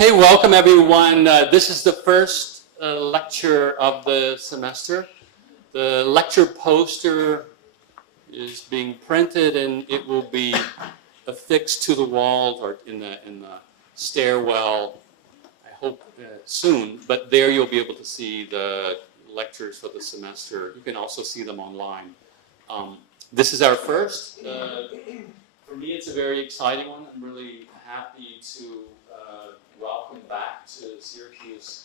Okay, welcome everyone. This is the first lecture of the semester. The lecture poster is being printed and it will be affixed to the wall or in the stairwell, I hope soon, but there you'll be able to see the lectures for the semester. You can also see them online. This is our first. For me, it's a very exciting one. I'm really happy to welcome back to Syracuse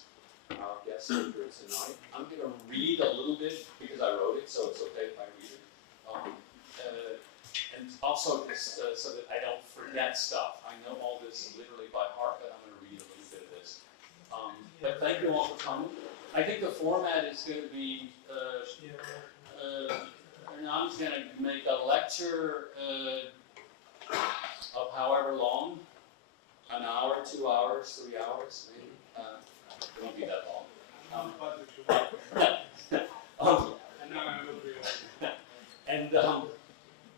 our guest speaker tonight. I'm going to read a little bit because I wrote it, so it's okay if I read it. And also just so that I don't forget stuff. I know all this literally by heart, but I'm going to read a little bit of this. But thank you all for coming. I think the format is going to be, Hernán's going to make a lecture of however long. An hour, 2 hours, 3 hours, maybe. It won't be that long.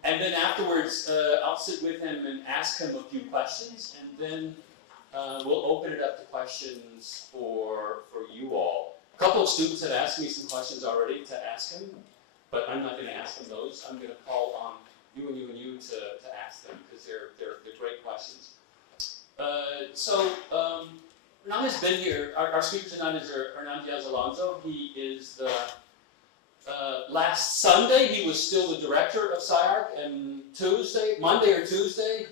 And then afterwards, I'll sit with him and ask him a few questions, and then we'll open it up to questions for you all. A couple of students have asked me some questions already to ask him, but I'm not going to ask him those. I'm going to call on you and you and you to ask them because they're great questions. Hernán has been here. Our speaker tonight is Hernán Díaz Alonso. He is the, last Sunday, he was still the director of SCI-Arc, and Monday or Tuesday,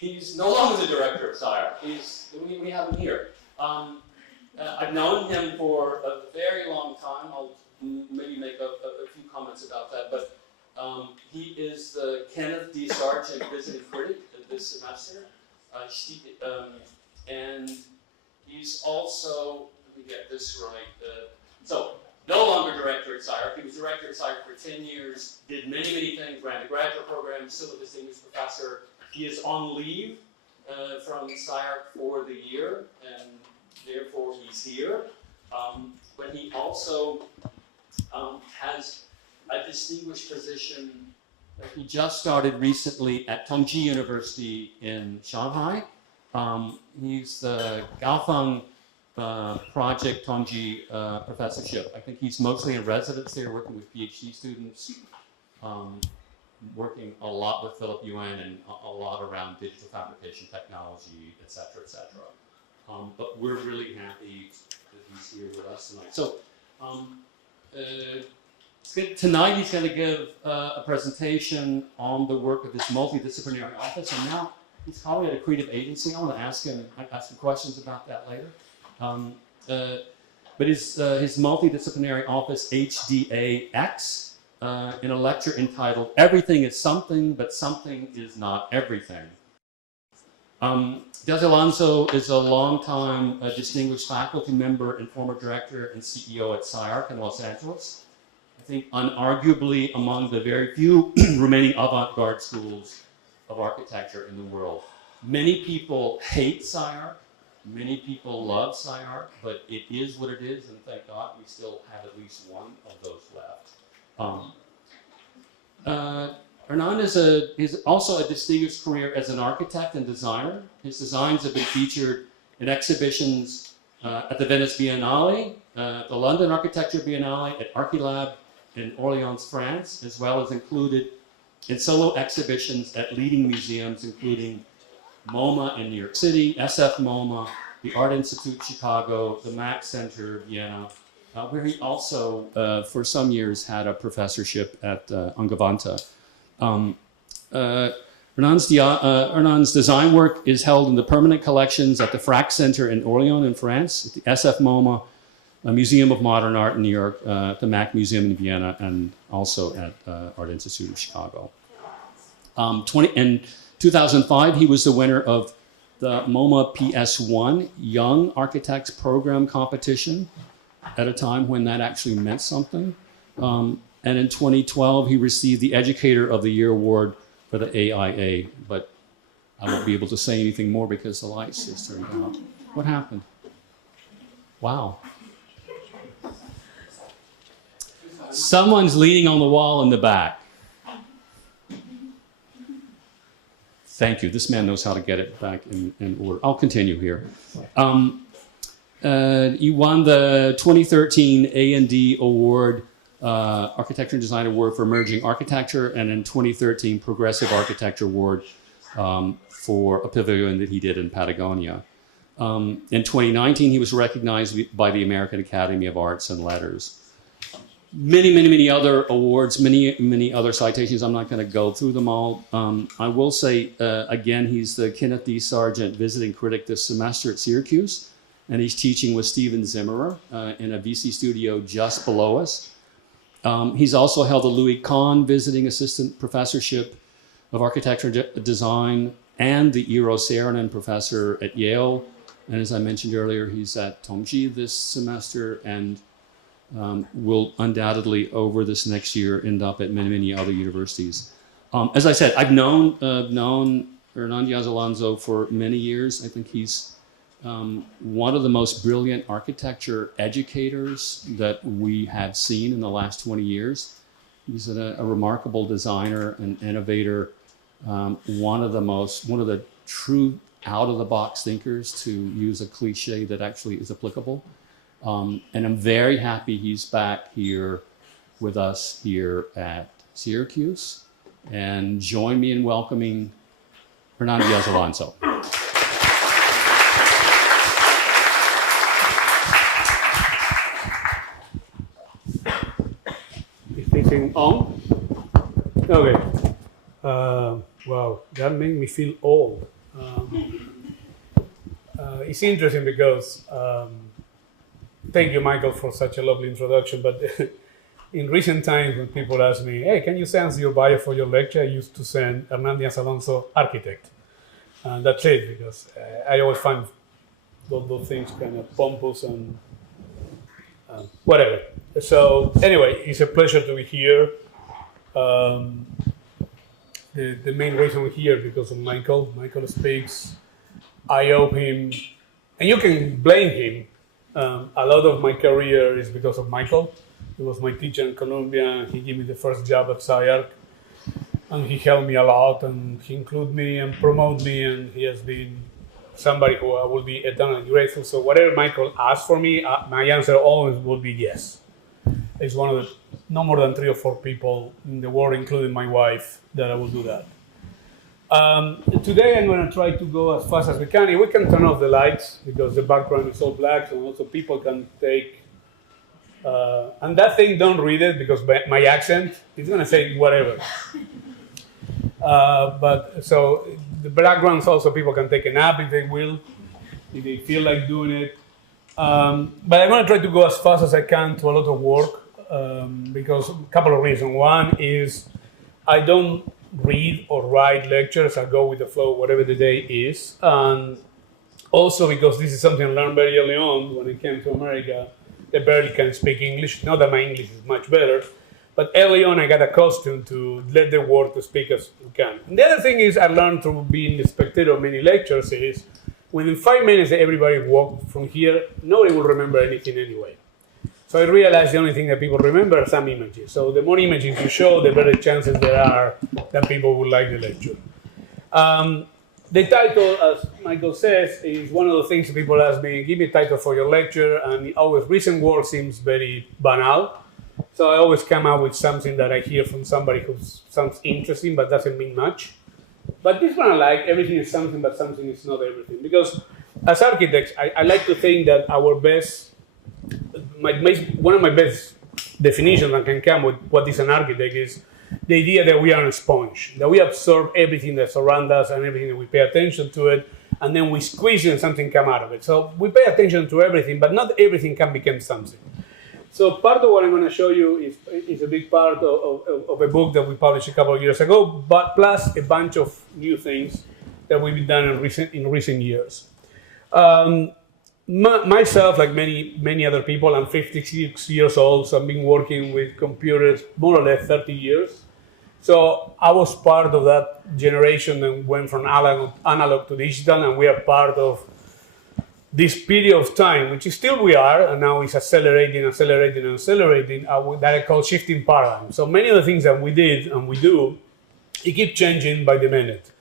he's no longer the director of SCI-Arc. We have him here. I've known him for a very long time. I'll maybe make a few comments about that, but he is the Kenneth D. Sargent visiting critic this semester. And he's also, let me get this right, so no longer director at SCI-Arc. He was director at SCI-Arc for 10 years, did many things, ran the graduate program, still a distinguished professor. He is on leave from SCI-Arc for the year, and therefore he's here. But he also has a distinguished position. He just started recently at Tongji University in Shanghai. He's the Gaofeng Project Tongji professorship. I think he's mostly in residence there, working with PhD students, working a lot with Philip Yuan and a lot around digital fabrication technology, et cetera, et cetera. But we're really happy that he's here with us tonight. So. Tonight he's going to give a presentation on the work of this multidisciplinary office, and now he's probably at a creative agency. I want to ask him questions about that later. But his multidisciplinary office, HDA-x, in a lecture entitled "Everything is Something, but Something is Not Everything." Díaz Alonso is a longtime distinguished faculty member and former director and CEO at SCI-Arc in Los Angeles. I think unarguably among the very few remaining avant-garde schools of architecture in the world. Many people hate SCI-Arc, many people love SCI-Arc, but it is what it is, and thank God we still have at least one of those left. Hernán is also a distinguished career as an architect and designer. His designs have been featured in exhibitions at the Venice Biennale, the London Architecture Biennale, at Archilab in Orleans, France, as well as included in solo exhibitions at leading museums, including MoMA in New York City, SF MoMA, the Art Institute Chicago, the Max Center Vienna, where he also, for some years, had a professorship at Angewandte. Hernán's design work is held in the permanent collections at the Frac Center in Orléans in France, at the SF MoMA, a Museum of Modern Art in New York, the Mack Museum in Vienna, and also at Art Institute of Chicago. In 2005, he was the winner of the MoMA PS1 Young Architects Program competition at a time when that actually meant something. And in 2012, he received the Educator of the Year award for the AIA, but I won't be able to say anything more because the lights just turned out. What happened? Wow. Someone's leaning on the wall in the back. Thank you. This man knows how to get it back in order. I'll continue here. You won the 2013 A&D Award, Architecture and Design Award for Emerging Architecture, and in 2013 Progressive Architecture Award for a pavilion that he did in Patagonia. In 2019, he was recognized by the American Academy of Arts and Letters. Many other awards, many other citations. I'm not going to go through them all. I will say, again, he's the Kenneth D. Sargent visiting critic this semester at Syracuse, and he's teaching with Steven Zimmerer in a VC studio just below us. He's also held the Louis Kahn Visiting Assistant Professorship of Architecture and Design and the Eero Saarinen Professor at Yale. And as I mentioned earlier, he's at Tongji this semester and will undoubtedly over this next year end up at many other universities. As I said, I've known Hernán Díaz Alonso for many years. I think he's one of the most brilliant architecture educators that we have seen in the last 20 years. He's a remarkable designer and innovator, one of the true out-of-the-box thinkers, to use a cliche that actually is applicable. And I'm very happy he's back here with us here at Syracuse. And join me in welcoming Hernán Díaz Alonso. Is this on? Okay. Wow, that made me feel old. It's interesting because thank you, Michael, for such a lovely introduction. But in recent times, when people ask me, hey, can you send your bio for your lecture? I used to send Hernán Díaz Alonso, architect. And that's it, because I always find those things kind of pompous and whatever. So anyway, it's a pleasure to be here. The main reason we're here is because of Michael. Michael speaks. I owe him, and you can blame him. A lot of my career is because of Michael. He was my teacher in Columbia. He gave me the first job at SCI-Arc, and he helped me a lot, and he included me and promoted me, and he has been somebody who I will be eternally grateful. So whatever Michael asks for me, my answer always will be yes. He's one of the, no more than 3 or 4 people in the world, including my wife, that I will do that. Today I'm going to try to go as fast as we can. If we can turn off the lights, because the background is all black, so also people can take... and that thing, don't read it, because my accent, it's going to say whatever. But so the backgrounds also, people can take a nap if they will, if they feel like doing it. But I'm going to try to go as fast as I can to a lot of work, because a couple of reasons. One is I don't read or write lectures. I go with the flow, whatever the day is. And also because this is something I learned very early on when I came to America. I barely can speak English. Not that my English is much better, but early on I got accustomed to let the word to speak as you can. And the other thing is I learned through being a spectator of many lectures is within 5 minutes that everybody walked from here, nobody will remember anything anyway. So I realized the only thing that people remember are some images. So the more images you show, the better chances there are that people will like the lecture. The title, as Michael says, is one of the things people ask me, give me a title for your lecture, and always recent work seems very banal. So I always come up with something that I hear from somebody who sounds interesting but doesn't mean much. But this one I like, everything is something but something is not everything. Because as architects, I like to think that our best, one of my best definitions that can come with what is an architect is the idea that we are a sponge, that we absorb everything that surrounds us and everything that we pay attention to it, and then we squeeze it and something come out of it. So we pay attention to everything, but not everything can become something. So part of what I'm going to show you is a big part of a book that we published a couple of years ago, but plus a bunch of new things that we've done in recent years. Myself, like many other people, I'm 56 years old, so I've been working with computers more or less 30 years. So I was part of that generation that went from analog to digital, and we are part of this period of time, which is still we are, and now it's accelerating, that I call shifting paradigm. So many of the things that we did and we do, it keeps changing by the minute.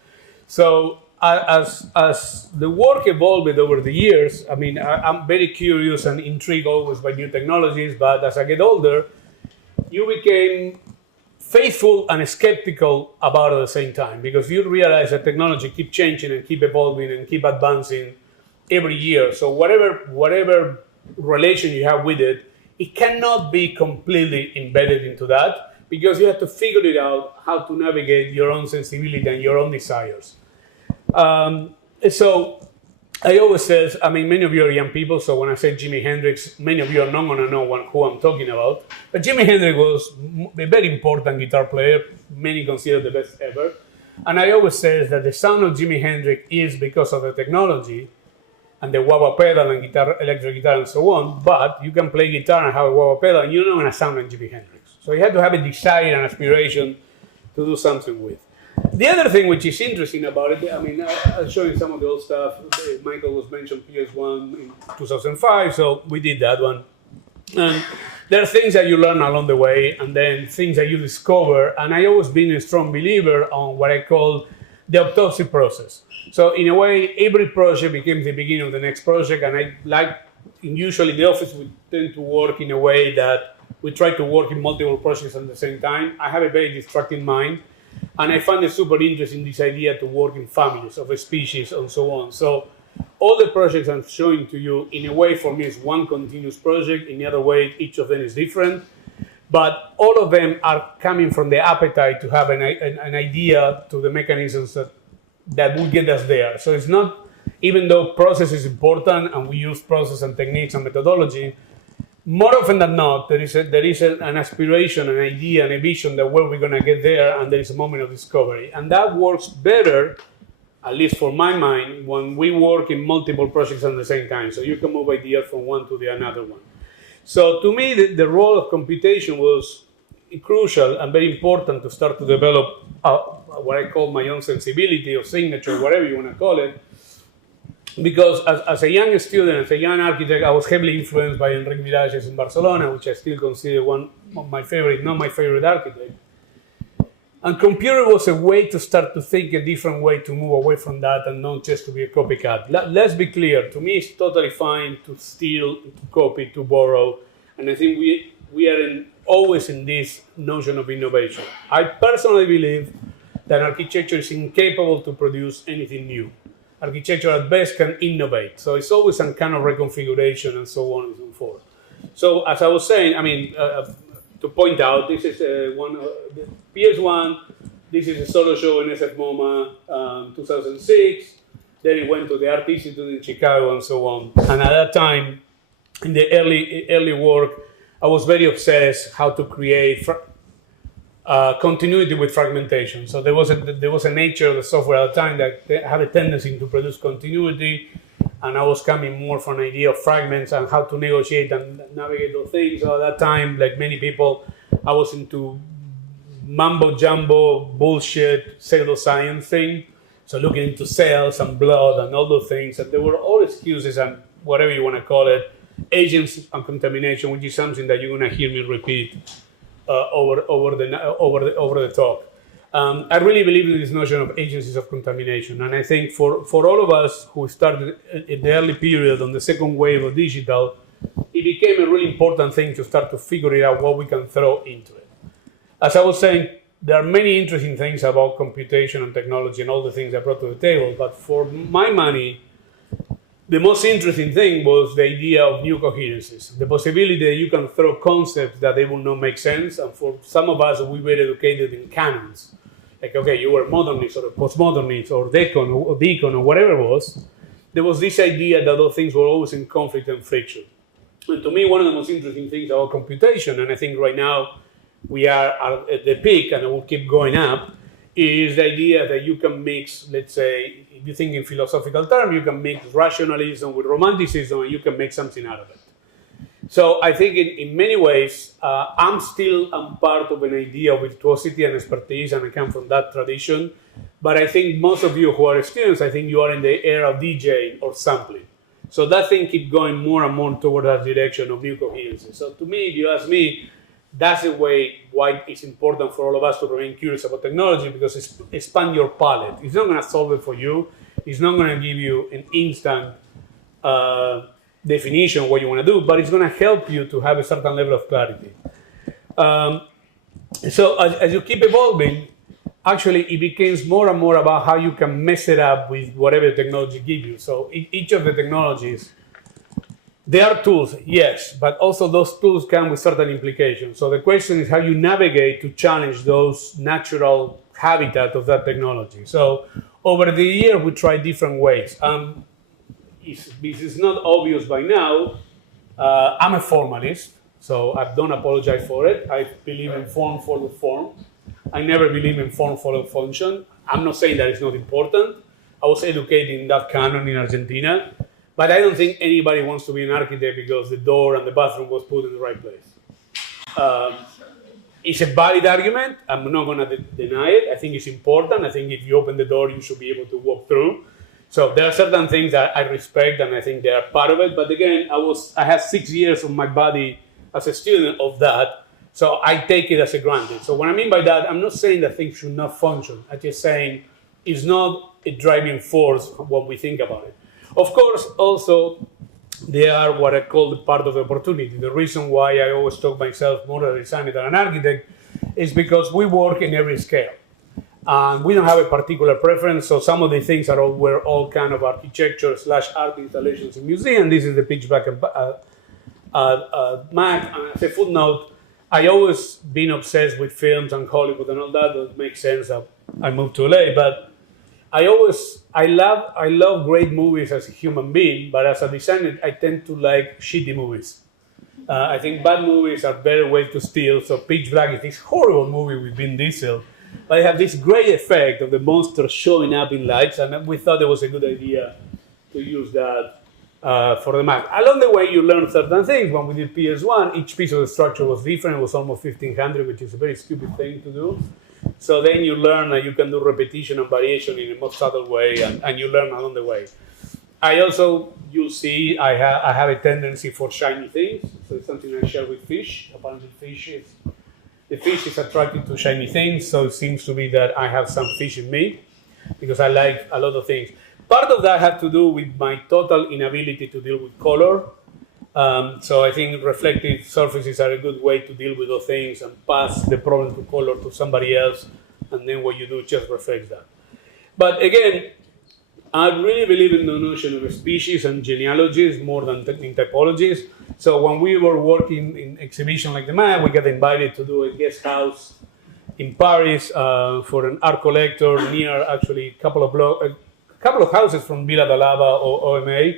So as the work evolved over the years, I mean, I'm very curious and intrigued always by new technologies, but as I get older, you became faithful and skeptical about it at the same time, because you realize that technology keep changing and keep evolving and keep advancing every year. So whatever relation you have with it, it cannot be completely embedded into that, because you have to figure it out how to navigate your own sensibility and your own desires. So I always say, I mean, many of you are young people, so when I say Jimi Hendrix, many of you are not going to know who I'm talking about. But Jimi Hendrix was a very important guitar player, many consider the best ever. And I always say that the sound of Jimi Hendrix is because of the technology and the wah-wah pedal and electric guitar and so on, but you can play guitar and have a wah-wah pedal and you're not going to sound like Jimi Hendrix. So you have to have a desire and aspiration to do something with. The other thing which is interesting about it, I mean, I'll show you some of the old stuff. Michael was mentioned PS1 in 2005, so we did that one. And there are things that you learn along the way, and then things that you discover. And I always been a strong believer on what I call the autopsy process. So in a way, every project becomes the beginning of the next project, and I like, usually in the office, we tend to work in a way that we try to work in multiple projects at the same time. I have a very distracting mind. And I find it super interesting, this idea to work in families of a species and so on. So all the projects I'm showing to you, in a way, for me, is one continuous project. In the other way, each of them is different. But all of them are coming from the appetite to have an idea to the mechanisms that will get us there. So it's not, even though process is important and we use process and techniques and methodology, more often than not, there is an aspiration, an idea, and a vision that where we're going to get there, and there is a moment of discovery. And that works better, at least for my mind, when we work in multiple projects at the same time. So you can move ideas from one to the another one. So to me, the role of computation was crucial and very important to start to develop what I call my own sensibility or signature, whatever you want to call it. Because as a young student, as a young architect, I was heavily influenced by Enric Miralles in Barcelona, which I still consider one of my favorite, not my favorite architect. And computer was a way to start to think a different way to move away from that and not just to be a copycat. Let's be clear, to me it's totally fine to steal, to copy, to borrow. And I think we are always in this notion of innovation. I personally believe that architecture is incapable to produce anything new. Architecture at best can innovate. So it's always some kind of reconfiguration and so on and so forth. So as I was saying, I mean, to point out, this is the PS1, this is a solo show in SF MoMA 2006. Then it went to the Art Institute in Chicago and so on. And at that time, in the early work, I was very obsessed how to create continuity with fragmentation. So there was a nature of the software at the time that had a tendency to produce continuity, and I was coming more from an idea of fragments and how to negotiate and navigate those things. So at that time, like many people, I was into mumbo jumbo bullshit pseudoscience thing. So looking into cells and blood and all those things, and there were all excuses and whatever you want to call it, agents and contamination, which is something that you're going to hear me repeat over the talk. I really believe in this notion of agencies of contamination, and I think for all of us who started in the early period on the second wave of digital, it became a really important thing to start to figure out what we can throw into it. As I was saying, there are many interesting things about computation and technology and all the things I brought to the table, but for my money, the most interesting thing was the idea of new coherences, the possibility that you can throw concepts that they will not make sense. And for some of us, we were educated in canons. Like, okay, you were modernist or postmodernist or deacon or whatever it was. There was this idea that those things were always in conflict and friction. And to me, one of the most interesting things about computation, and I think right now we are at the peak and it will keep going up, is the idea that you can mix, let's say, if you think in philosophical terms, you can mix rationalism with romanticism and you can make something out of it. So I think in many ways, I'm part of an idea of virtuosity and expertise, and I come from that tradition. But I think most of you who are students, I think you are in the era of DJing or sampling. So that thing keeps going more and more toward that direction of new coherences. So to me, if you ask me, that's the way why it's important for all of us to remain curious about technology, because it's expand your palette. It's not going to solve it for you. It's not going to give you an instant definition of what you want to do, but it's going to help you to have a certain level of clarity. So as you keep evolving, actually it becomes more and more about how you can mess it up with whatever technology gives you. So each of the technologies, they are tools, yes, but also those tools come with certain implications. So the question is how you navigate to challenge those natural habitat of that technology. So over the year, we try different ways. This is not obvious by now. I'm a formalist, so I don't apologize for it. I believe in form follow form. I never believe in form follow function. I'm not saying that it's not important. I was educated in that canon in Argentina. But I don't think anybody wants to be an architect because the door and the bathroom was put in the right place. It's a valid argument. I'm not going to deny it. I think it's important. I think if you open the door, you should be able to walk through. So there are certain things that I respect, and I think they are part of it. But again, I had 6 years of my body as a student of that, so I take it as a granted. So what I mean by that, I'm not saying that things should not function. I'm just saying it's not a driving force when we think about it. Of course, also, they are what I call the part of the opportunity. The reason why I always talk myself more as a designer than an architect is because we work in every scale. And we don't have a particular preference, so some of the things were all kind of architecture / art installations in museum. This is the pitch black Mac. And as a footnote, I always been obsessed with films and Hollywood and all that. It makes sense that I moved to LA, but I love great movies as a human being, but as a designer, I tend to like shitty movies. I think bad movies are better way to steal. So Pitch Black is this horrible movie with Vin Diesel, but it had this great effect of the monster showing up in lights, and we thought it was a good idea to use that for the Mac. Along the way, you learn certain things. When we did PS1, each piece of the structure was different. It was almost 1,500, which is a very stupid thing to do. So then you learn that you can do repetition and variation in a more subtle way, and you learn along the way. I also, you see, I have a tendency for shiny things. So it's something I share with fish. Apparently the fish is attracted to shiny things, so it seems to be that I have some fish in me because I like a lot of things. Part of that had to do with my total inability to deal with color. So I think reflective surfaces are a good way to deal with those things and pass the problem to color to somebody else, and then what you do just reflects that. But again, I really believe in the notion of species and genealogies more than in typologies. So when we were working in exhibition like the MAC, we got invited to do a guest house in Paris for an art collector near actually a couple of houses from Villa da Lava or OMA.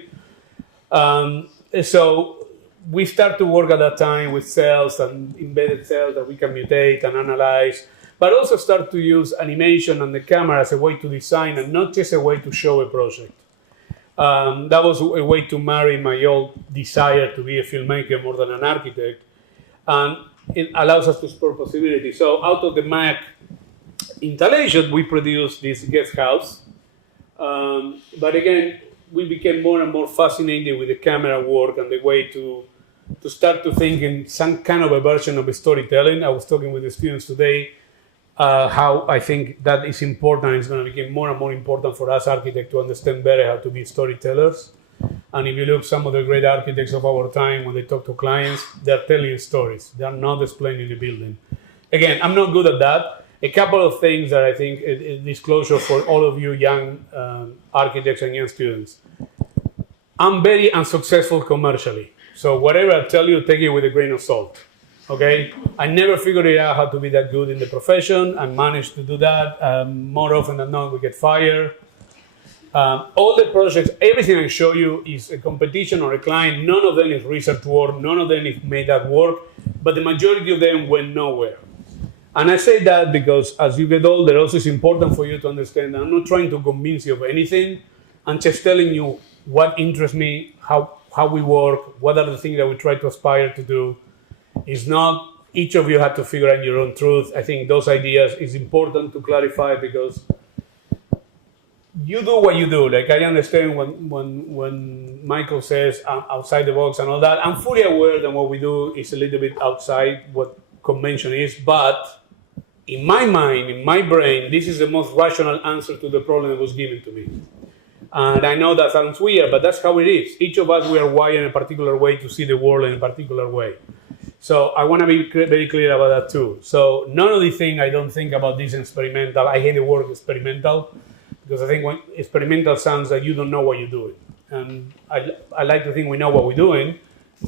So we start to work at that time with cells and embedded cells that we can mutate and analyze, but also start to use animation and the camera as a way to design and not just a way to show a project. That was a way to marry my old desire to be a filmmaker more than an architect, and it allows us to explore possibilities. So out of the Mac installation, we produced this guest house. But again, we became more and more fascinated with the camera work and the way to start to think in some kind of a version of storytelling. I was talking with the students today how I think that is important. It's going to become more and more important for us architects to understand better how to be storytellers. And if you look some of the great architects of our time, when they talk to clients, they're telling stories. They're not explaining the building. Again, I'm not good at that. A couple of things that I think is disclosure for all of you young architects and young students. I'm very unsuccessful commercially. So whatever I tell you, take it with a grain of salt. Okay? I never figured it out how to be that good in the profession. I managed to do that. More often than not, we get fired. All the projects, everything I show you is a competition or a client. None of them is research work. None of them is made that work. But the majority of them went nowhere. And I say that because as you get older, also it's important for you to understand that I'm not trying to convince you of anything. I'm just telling you what interests me, how we work, what are the things that we try to aspire to do. It's not each of you have to figure out your own truth. I think those ideas is important to clarify because you do what you do. Like I understand when Michael says outside the box and all that, I'm fully aware that what we do is a little bit outside what convention is, but in my mind, in my brain, this is the most rational answer to the problem that was given to me. And I know that sounds weird, but that's how it is. Each of us, we are wired in a particular way to see the world in a particular way. So I want to be very clear about that too. So none of the thing I don't think about this experimental. I hate the word experimental because I think when experimental sounds like you don't know what you're doing. And I like to think we know what we're doing.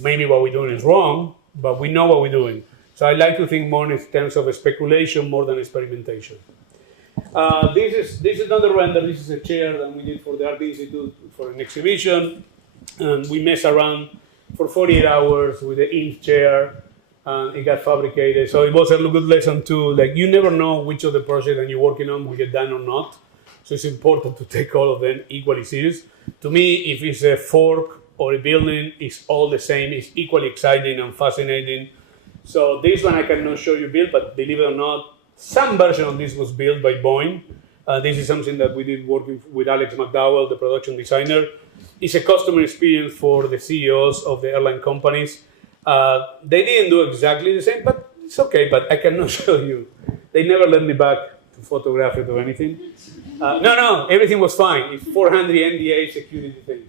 Maybe what we're doing is wrong, but we know what we're doing. So I like to think more in terms of speculation more than experimentation. This is not a render. This is a chair that we did for the Art Institute for an exhibition. And we messed around for 48 hours with the Inch chair. It got fabricated. So it was a good lesson too. Like you never know which of the projects that you're working on will get done or not. So it's important to take all of them equally serious. To me, if it's a fork or a building, it's all the same. It's equally exciting and fascinating. So this one I cannot show you built, but believe it or not, some version of this was built by Boeing. This is something that we did working with Alex McDowell, the production designer. It's a customer experience for the CEOs of the airline companies. They didn't do exactly the same, but it's okay, but I cannot show you. They never let me back to photograph it or anything. No, everything was fine. It's 400 NDA security things.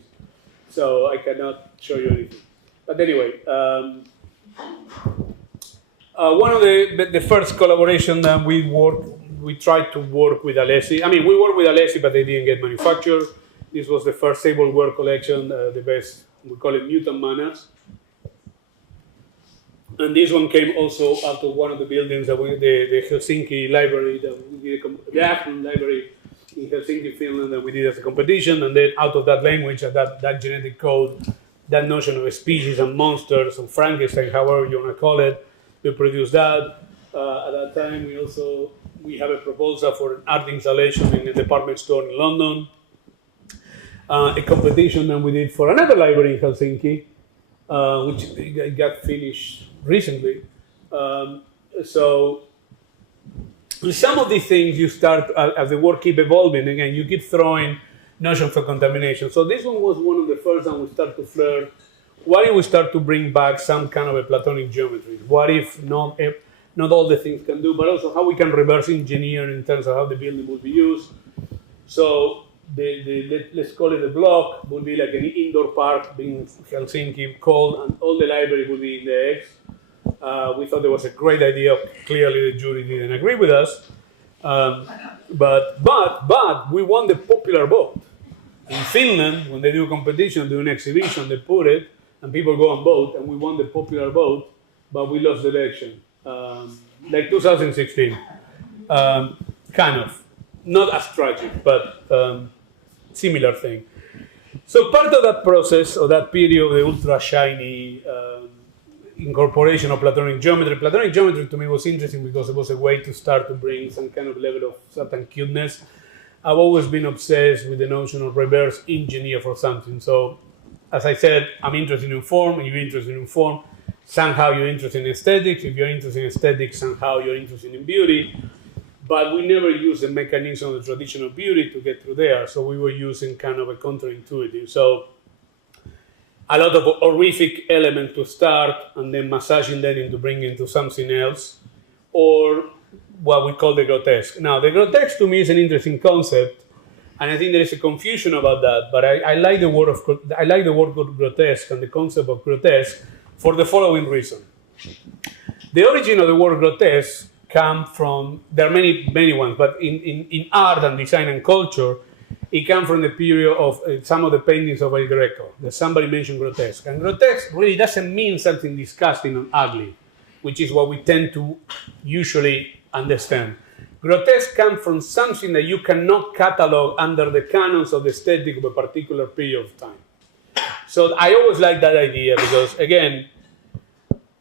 So I cannot show you anything. But anyway, one of the first collaboration that we tried to work with Alessi. I mean, we worked with Alessi, but they didn't get manufactured. This was the first tableware collection, the best, we call it Newton Manners. And this one came also out of one of the buildings that the Helsinki library, the Afton library in Helsinki, Finland, that we did as a competition. And then out of that language, that genetic code, that notion of species and monsters and Frankenstein, however you want to call it, we produced that. At that time, we have a proposal for an art installation in a department store in London. A competition that we did for another library in Helsinki, which got finished recently. So with some of these things, you start, as the work keep evolving, again, you keep throwing notions of contamination. So this one was one of the first that we start to flirt. What if we start to bring back some kind of a Platonic geometry? What if not all the things can do, but also how we can reverse engineer in terms of how the building will be used. So let's call it a block, would be like an indoor park being Helsinki cold, and all the library would be in the X. We thought it was a great idea. Clearly, the jury didn't agree with us. But we won the popular vote. In Finland, when they do a competition, do an exhibition, they put it, and people go and vote, and we won the popular vote, but we lost the election. Like 2016. Kind of. Not as tragic, but similar thing. So part of that process, or that period of the ultra shiny incorporation of Platonic geometry to me was interesting because it was a way to start to bring some kind of level of certain cuteness. I've always been obsessed with the notion of reverse engineer for something. So, as I said, I'm interested in form, you're interested in form. Somehow you're interested in aesthetics. If you're interested in aesthetics, somehow you're interested in beauty. But we never used the mechanism of the traditional beauty to get through there. So we were using kind of a counterintuitive. So a lot of horrific element to start and then massaging them into bringing into something else, or what we call the grotesque. Now, the grotesque to me is an interesting concept, and I think there is a confusion about that. But I like the word grotesque and the concept of grotesque for the following reason. The origin of the word grotesque come from, there are many ones, but in art and design and culture, it comes from the period of some of the paintings of El Greco, that somebody mentioned grotesque. And grotesque really doesn't mean something disgusting and ugly, which is what we tend to usually understand. Grotesque comes from something that you cannot catalog under the canons of the aesthetic of a particular period of time. So I always like that idea because, again,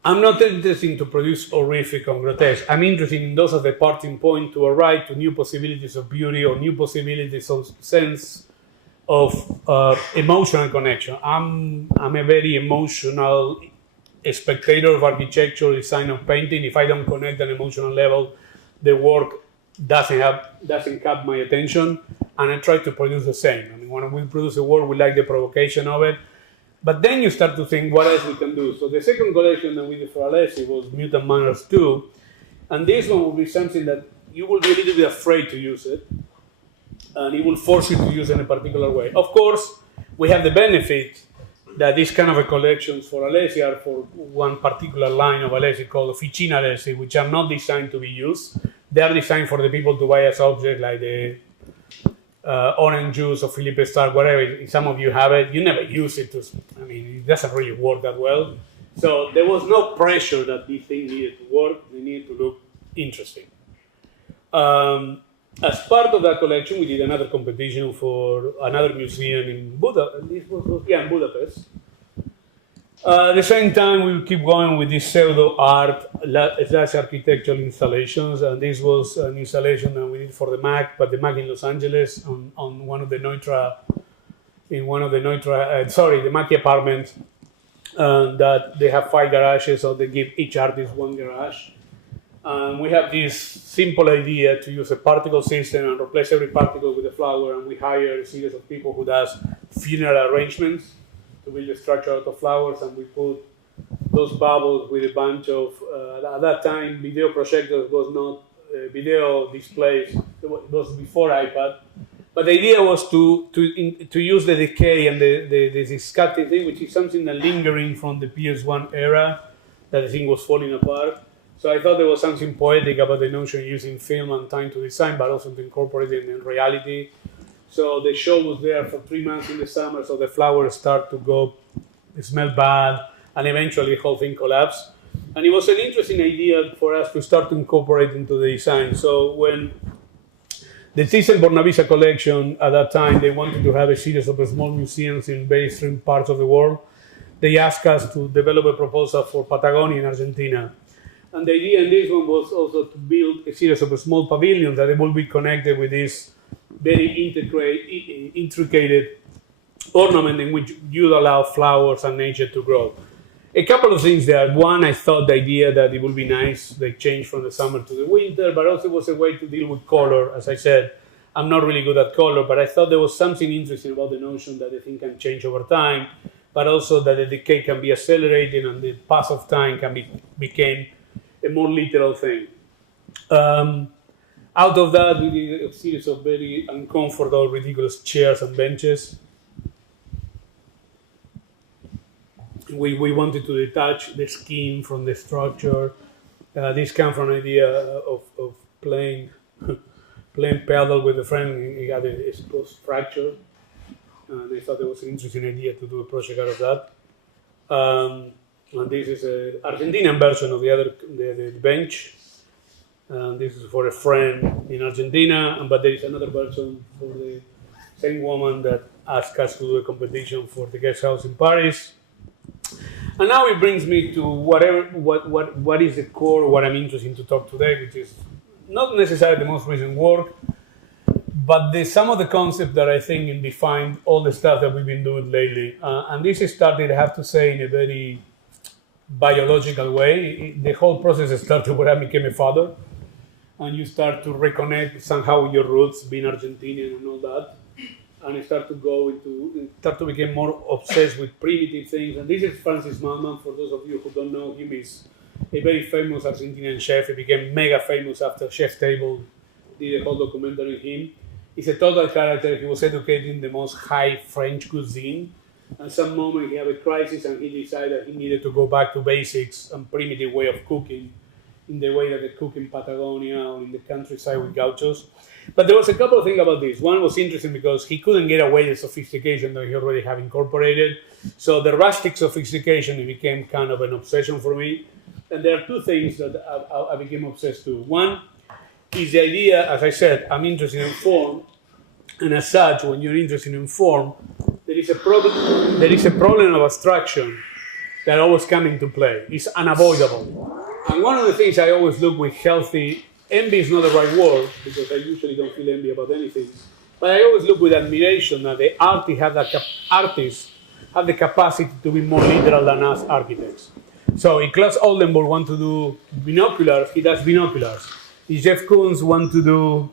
I'm not interested to produce horrific or grotesque. I'm interested in those as the parting point to arrive to new possibilities of beauty or new possibilities of sense of emotional connection. I'm a very emotional spectator of architecture, design, of painting. If I don't connect at an emotional level, the work doesn't cap my attention, and I try to produce the same. I mean, when we produce a work, we like the provocation of it. But then you start to think what else we can do. So the second collection that we did for Alessi was Mutant Manners 2. And this one will be something that you will be a little bit afraid to use it. And it will force you to use it in a particular way. Of course, we have the benefit that this kind of a collections for Alessi are for one particular line of Alessi called Officina Alessi, which are not designed to be used. They are designed for the people to buy as objects, like the orange juice or Philippe Stark, whatever. Some of you have it. You never use it. It doesn't really work that well. So there was no pressure that this thing needed to work. They needed to look interesting. As part of that collection, we did another competition for another museum in Budapest. In Budapest. At the same time, we will keep going with this pseudo-art / architectural installations. And this was an installation that we did for the MAC, but the MAC in Los Angeles on one of the Neutra, the Macchi apartments. That they have 5 garages, so they give each artist 1 garage. And we have this simple idea to use a particle system and replace every particle with a flower. And we hire a series of people who does funeral arrangements to build a structure out of flowers. And we put those bubbles with a bunch of, at that time, video projectors was not video displays. It was before iPad. But the idea was to use the decay and the scattering thing, which is something that lingering from the PS1 era, that the thing was falling apart. So I thought there was something poetic about the notion of using film and time to design, but also to incorporate it in reality. So the show was there for 3 months in the summer, so the flowers start to go, smell bad, and eventually the whole thing collapsed. And it was an interesting idea for us to start to incorporate into the design. So when the Thyssen-Bornemisza collection, at that time, they wanted to have a series of small museums in very extreme parts of the world. They asked us to develop a proposal for Patagonia in Argentina. And the idea in this one was also to build a series of small pavilions that will be connected with this very intricate ornament in which you allow flowers and nature to grow. A couple of things there. One, I thought the idea that it would be nice, they changed from the summer to the winter, but also was a way to deal with color. As I said, I'm not really good at color, but I thought there was something interesting about the notion that the thing can change over time, but also that the decay can be accelerated and the pass of time became a more literal thing. Out of that, we did a series of very uncomfortable, ridiculous chairs and benches. We wanted to detach the skin from the structure. This came from an idea of playing paddle with a friend. He had a exposed fracture, and I thought it was an interesting idea to do a project out of that. And this is an Argentinian version of the bench. And this is for a friend in Argentina, but there is another version for the same woman that asked us to do a competition for the guest house in Paris. And now it brings me to what is the core, what I'm interested to talk today, which is not necessarily the most recent work, but some of the concepts that I think define all the stuff that we've been doing lately. And this started, I have to say, in a very biological way. The whole process started when I became a father, and you start to reconnect somehow with your roots, being Argentinian and all that. And I start to become more obsessed with primitive things. And this is Francis Mallmann. For those of you who don't know him, he's a very famous Argentinian chef. He became mega famous after Chef's Table did a whole documentary on him. He's a total character. He was educated in the most high French cuisine. At some moment he had a crisis and he decided he needed to go back to basics and primitive way of cooking, in the way that they cook in Patagonia or in the countryside with gauchos. But there was a couple of things about this. One was interesting because he couldn't get away with sophistication that he already had incorporated. So the rustic sophistication, it became kind of an obsession for me. And there are two things that I became obsessed to. One is the idea, as I said, I'm interested in form. And as such, when you're interested in form, there is a problem of abstraction that always comes into play. It's unavoidable. And one of the things I always look with healthy, envy is not the right word, because I usually don't feel envy about anything, but I always look with admiration that the artists have the capacity to be more literal than us architects. So if Klaus Oldenburg wants to do binoculars, he does binoculars. If Jeff Koons wants to do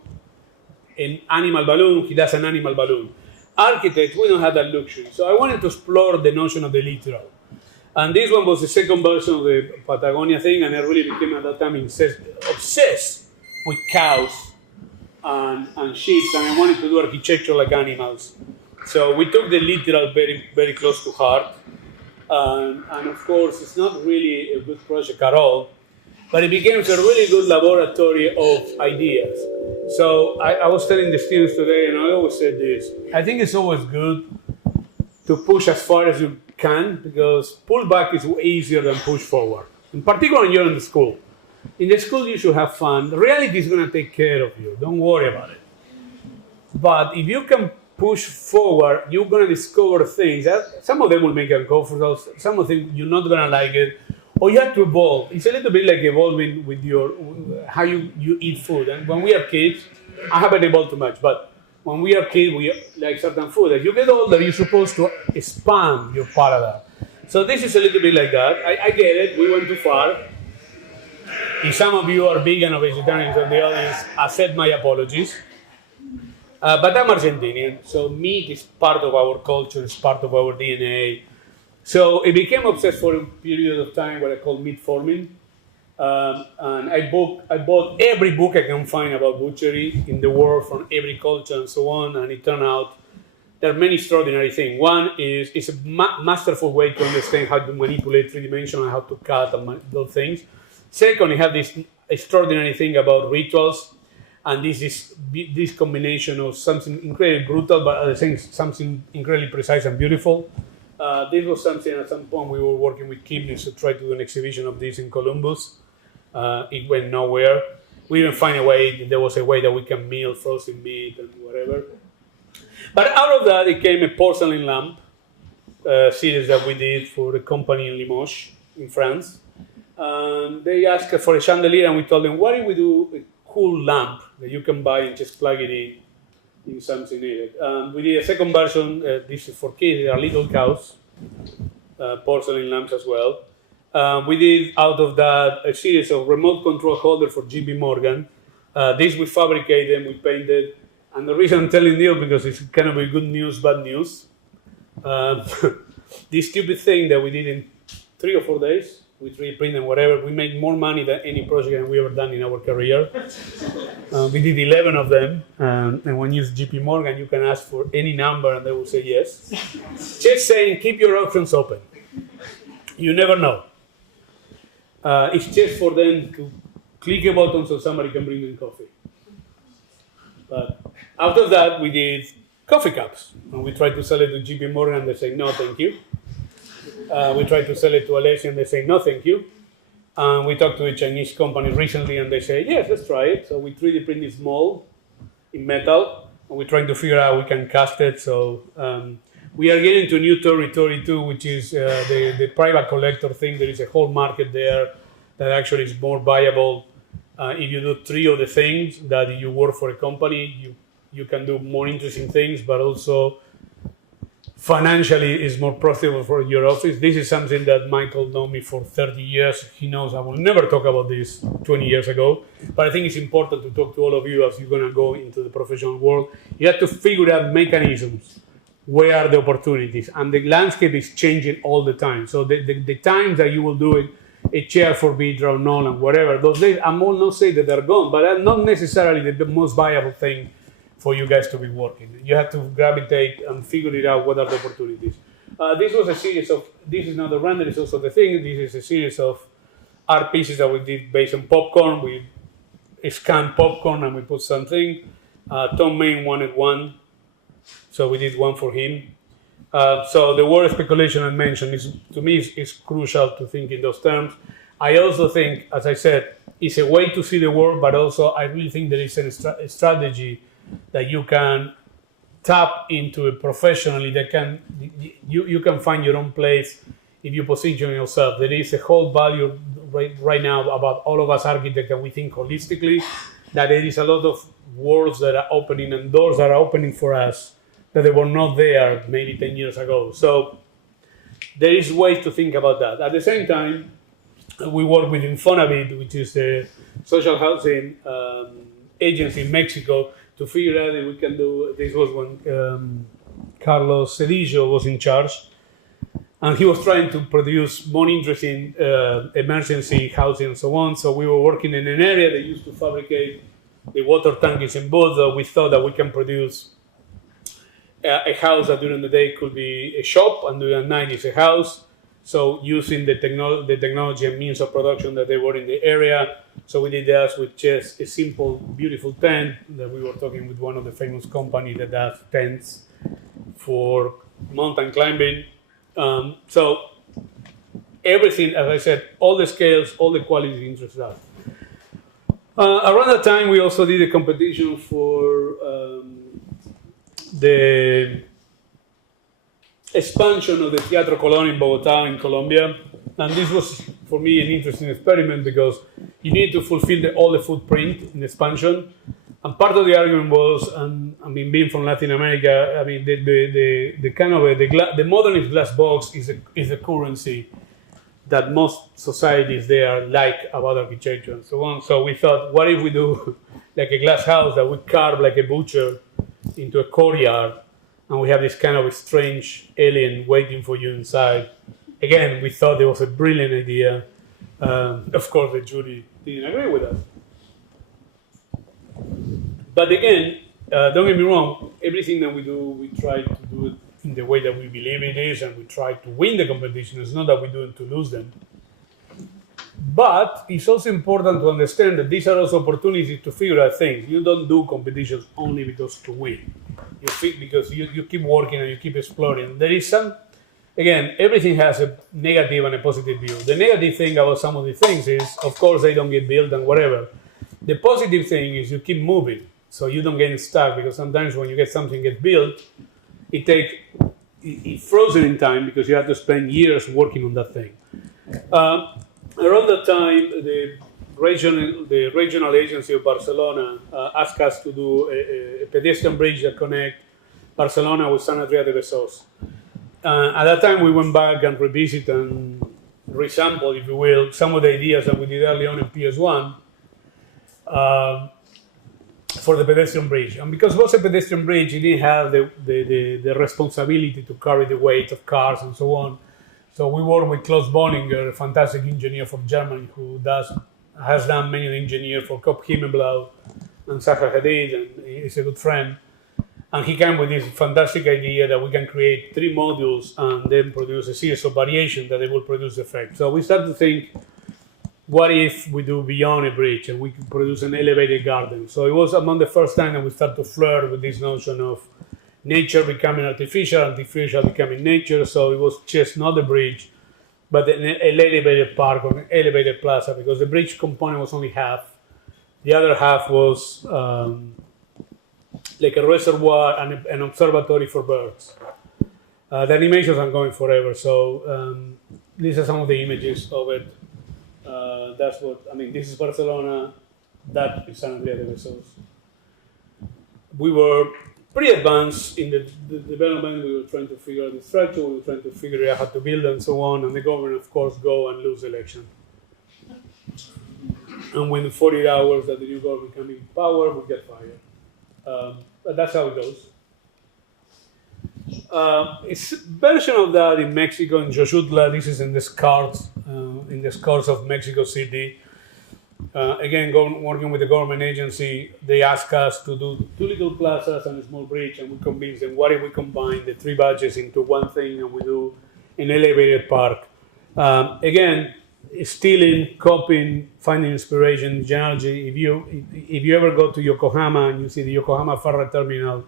an animal balloon, he does an animal balloon. architects, we don't have that luxury. So I wanted to explore the notion of the literal. And this one was the second version of the Patagonia thing, and I really became at that time obsessed with cows and sheep, and I wanted to do architecture like animals. So we took the literal very, very close to heart. And of course, it's not really a good project at all, but it became a really good laboratory of ideas. So I was telling the students today, and I always said this, I think it's always good to push as far as you can, because pull back is easier than push forward. In particular, when you're in the school. In the school, you should have fun. The reality is going to take care of you. Don't worry about it. But if you can push forward, you're going to discover things that some of them will make you uncomfortable, some of them you're not going to like it, or you have to evolve. It's a little bit like evolving with your how you eat food. And when we are kids, I haven't evolved too much, but when we are kids, we like certain food. As you get older, you're supposed to expand your paradigm. So this is a little bit like that. I get it. We went too far. If some of you are vegan or vegetarians in the audience, accept my apologies. But I'm Argentinian, so meat is part of our culture, it's part of our DNA. So I became obsessed for a period of time what I call meat forming. And I bought every book I can find about butchery in the world from every culture and so on. And it turned out there are many extraordinary things. One is it's a masterful way to understand how to manipulate three-dimensional and how to cut and those things. Second, you have this extraordinary thing about rituals. And this is this combination of something incredibly brutal, but at the same time, something incredibly precise and beautiful. This was something at some point we were working with Kenneth to try to do an exhibition of this in Columbus. It went nowhere. We didn't find a way, there was a way that we can mill frozen meat and whatever. But out of that, it came a porcelain lamp series that we did for a company in Limoges, in France. They asked for a chandelier, and we told them, what if we do a cool lamp that you can buy and just plug it in something needed. We did a second version, this is for kids, they are little cows, porcelain lamps as well. We did out of that a series of remote control holders for JP Morgan. This we fabricated, we painted, and the reason I'm telling you because it's kind of a good news, bad news. This stupid thing that we did in 3 or 4 days, we 3D print and whatever, we made more money than any project we ever done in our career. We did 11 of them, and when you use JP Morgan, you can ask for any number and they will say yes. Just saying, keep your options open. You never know. It's just for them to click a button so somebody can bring in coffee. But out of that, we did coffee cups, and we tried to sell it to JP Morgan, and they say, no, thank you. We tried to sell it to Alessia, and they say, no, thank you. We talked to a Chinese company recently, and they say, yes, let's try it. So we 3D print this mold in metal, and we're trying to figure out how we can cast it. So we are getting to new territory too, which is the private collector thing. There is a whole market there that actually is more viable. If you do 3 of the things that you work for a company, you can do more interesting things, but also financially is more profitable for your office. This is something that Michael known me for 30 years. He knows I will never talk about this 20 years ago, but I think it's important to talk to all of you as you're going to go into the professional world. You have to figure out mechanisms. Where are the opportunities? And the landscape is changing all the time. So the times that you will do it, a chair for Vidra or Nolan, whatever, those days, I will not say that they're gone, but are not necessarily the most viable thing for you guys to be working. You have to gravitate and figure it out what are the opportunities. This was a series of, this is not the render, it's also the thing, this is a series of art pieces that we did based on popcorn. We scanned popcorn and we put something. Tom Main wanted one, so we did one for him. So the word speculation I mentioned is, to me, is crucial to think in those terms. I also think, as I said, it's a way to see the world, but also I really think there is a strategy that you can tap into it professionally, that can you can find your own place if you position yourself. There is a whole value right now about all of us architects that we think holistically, that there is a lot of worlds that are opening and doors that are opening for us that they were not there maybe 10 years ago. So there is ways to think about that. At the same time, we work with Infonavit, which is a social housing agency in Mexico, to figure out if we can do, this was when Carlos Cedillo was in charge, and he was trying to produce more interesting emergency housing and so on. So we were working in an area that used to fabricate the water tanks in boats. So we thought that we can produce a house that during the day could be a shop and during the night is a house. So using the technology and means of production that they were in the area. So we did that with just a simple, beautiful tent that we were talking with one of the famous companies that does tents for mountain climbing. So everything, as I said, all the scales, all the quality interested us. Around that time, we also did a competition for the expansion of the Teatro Colón in Bogotá in Colombia. And this was, for me, an interesting experiment because you need to fulfill all the footprint in expansion. And part of the argument was, being from Latin America, the kind of the modernist glass box is a currency that most societies there like about architecture and so on. So we thought, what if we do like a glass house that we carve like a butcher into a courtyard, and we have this kind of strange alien waiting for you inside. Again, we thought it was a brilliant idea. Of course, the jury didn't agree with us. But again, don't get me wrong, everything that we do, we try to do it in the way that we believe it is, and we try to win the competition. It's not that we do it to lose them. But it's also important to understand that these are also opportunities to figure out things. You don't do competitions only because to win. Because you keep working and you keep exploring. There is some, again, everything has a negative and a positive view. The negative thing about some of the things is, of course, they don't get built and whatever. The positive thing is you keep moving, so you don't get stuck, because sometimes when you get something get built, it's frozen in time because you have to spend years working on that thing. Around that time, the regional agency of Barcelona asked us to do a pedestrian bridge that connects Barcelona with Sant Adrià de Besòs. At that time, we went back and revisited and resampled, if you will, some of the ideas that we did early on in PS1 for the pedestrian bridge. And because it was a pedestrian bridge, it didn't have the responsibility to carry the weight of cars and so on. So we worked with Klaus Boninger, a fantastic engineer from Germany who has done many engineers for Kop Himmelblau and Zaha Hadid, and he's a good friend. And he came with this fantastic idea that we can create 3 modules and then produce a series of variations that they will produce effect. So we started to think, what if we do beyond a bridge and we can produce an elevated garden? So it was among the first time that we started to flirt with this notion of nature becoming artificial, artificial becoming nature. So it was just not a bridge, but an elevated park or an elevated plaza, because the bridge component was only half. The other half was like a reservoir and an observatory for birds. The animations are going forever, so these are some of the images of it. This is Barcelona, that is Sant Adrià de Besòs. We were pretty advanced in the development. We were trying to figure out the structure, we were trying to figure out how to build and so on, and the government, of course, go and lose the election. And within 48 hours that the new government came in power, we get fired. But that's how it goes. It's a version of that in Mexico, in Xochutla. This is in the skirts of Mexico City. Again, working with the government agency, they asked us to do 2 little plazas and a small bridge, and we convinced them, what if we combine the 3 budgets into one thing and we do an elevated park? Again, stealing, copying, finding inspiration in geology. If you ever go to Yokohama and you see the Yokohama ferry terminal,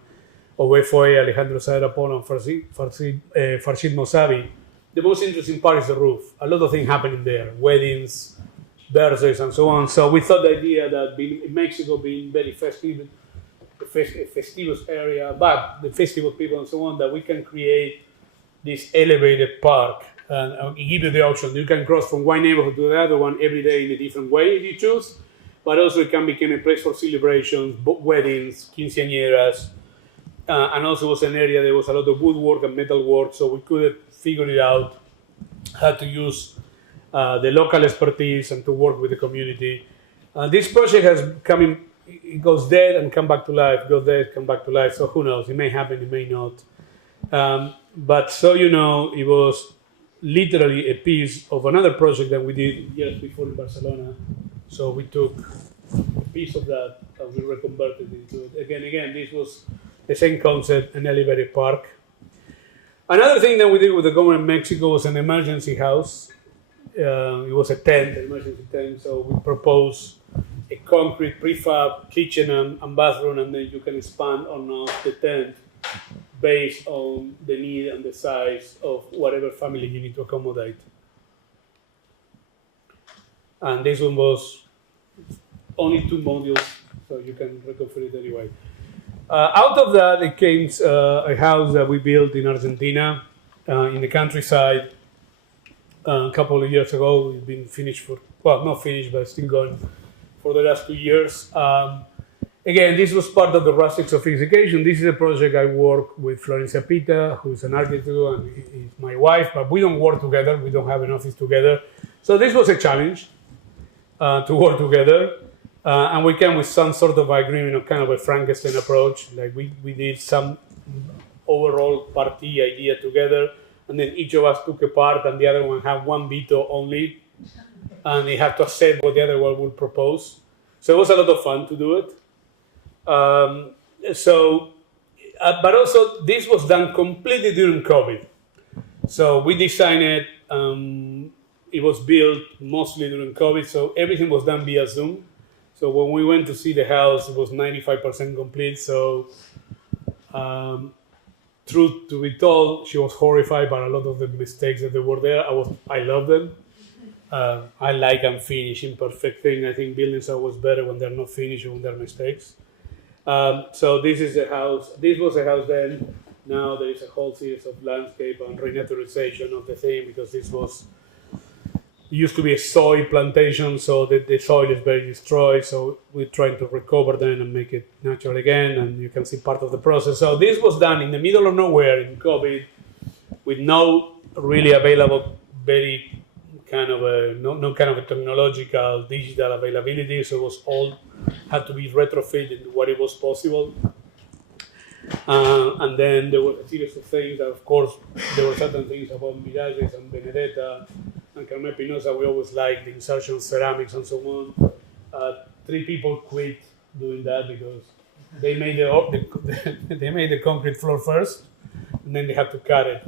of FOA, Alejandro Saavedra Polo, and Farshid Mosavi, the most interesting part is the roof. A lot of things happening there, weddings, birthdays, and so on. So we thought the idea that in Mexico being very festive, a festivus area, but the festival people and so on, that we can create this elevated park and give you the option. You can cross from one neighborhood to the other one every day in a different way if you choose, but also it can become a place for celebrations, weddings, quinceañeras, and also was an area there was a lot of woodwork and metalwork, so we could figure it out how to use the local expertise and to work with the community. This project has come in, it goes dead and come back to life, goes dead, come back to life, so who knows, it may happen, it may not. But so you know, it was literally a piece of another project that we did years before in Barcelona. So we took a piece of that and we reconverted it into it. Again, this was the same concept, an elevated park. Another thing that we did with the government of Mexico was an emergency house. It was a tent, an emergency tent. So we proposed a concrete prefab kitchen and bathroom, and then you can expand or not the tent based on the need and the size of whatever family you need to accommodate. And this one was only 2 modules, so you can reconfigure it anyway. Out of that, it came a house that we built in Argentina, in the countryside, a couple of years ago. It's been finished for, well, not finished, but still going for the last 2 years. Again, this was part of the rustic sophistication. This is a project I work with Florencia Pita, who's an architect and is my wife, but we don't work together. We don't have an office together. So this was a challenge to work together. And we came with some sort of agreement, of kind of a Frankenstein approach. Like we did some overall party idea together, and then each of us took a part, and the other one had one veto only, and they had to accept what the other one would propose. So it was a lot of fun to do it. But also this was done completely during COVID. So we designed it. It was built mostly during COVID, so everything was done via Zoom. So when we went to see the house, it was 95% complete. So, truth to be told, she was horrified by a lot of the mistakes that were there. I love them. I like unfinished, imperfect thing. I think buildings are always better when they're not finished or when there are mistakes. So this is the house. This was a house then. Now there is a whole series of landscape and renaturalization of the thing, because this was. It used to be a soy plantation, so the soil is very destroyed. So we're trying to recover them and make it natural again. And you can see part of the process. So this was done in the middle of nowhere in COVID, with no really available, very kind of no kind of a technological digital availability. So it was all had to be retrofitted into what it was possible. And then there were a series of things that, of course, there were certain things about Mirages and Benedetta and Carmen Pinoza we always liked, the insertion of ceramics and so on. 3 people quit doing that because they made they made the concrete floor first, and then they had to cut it.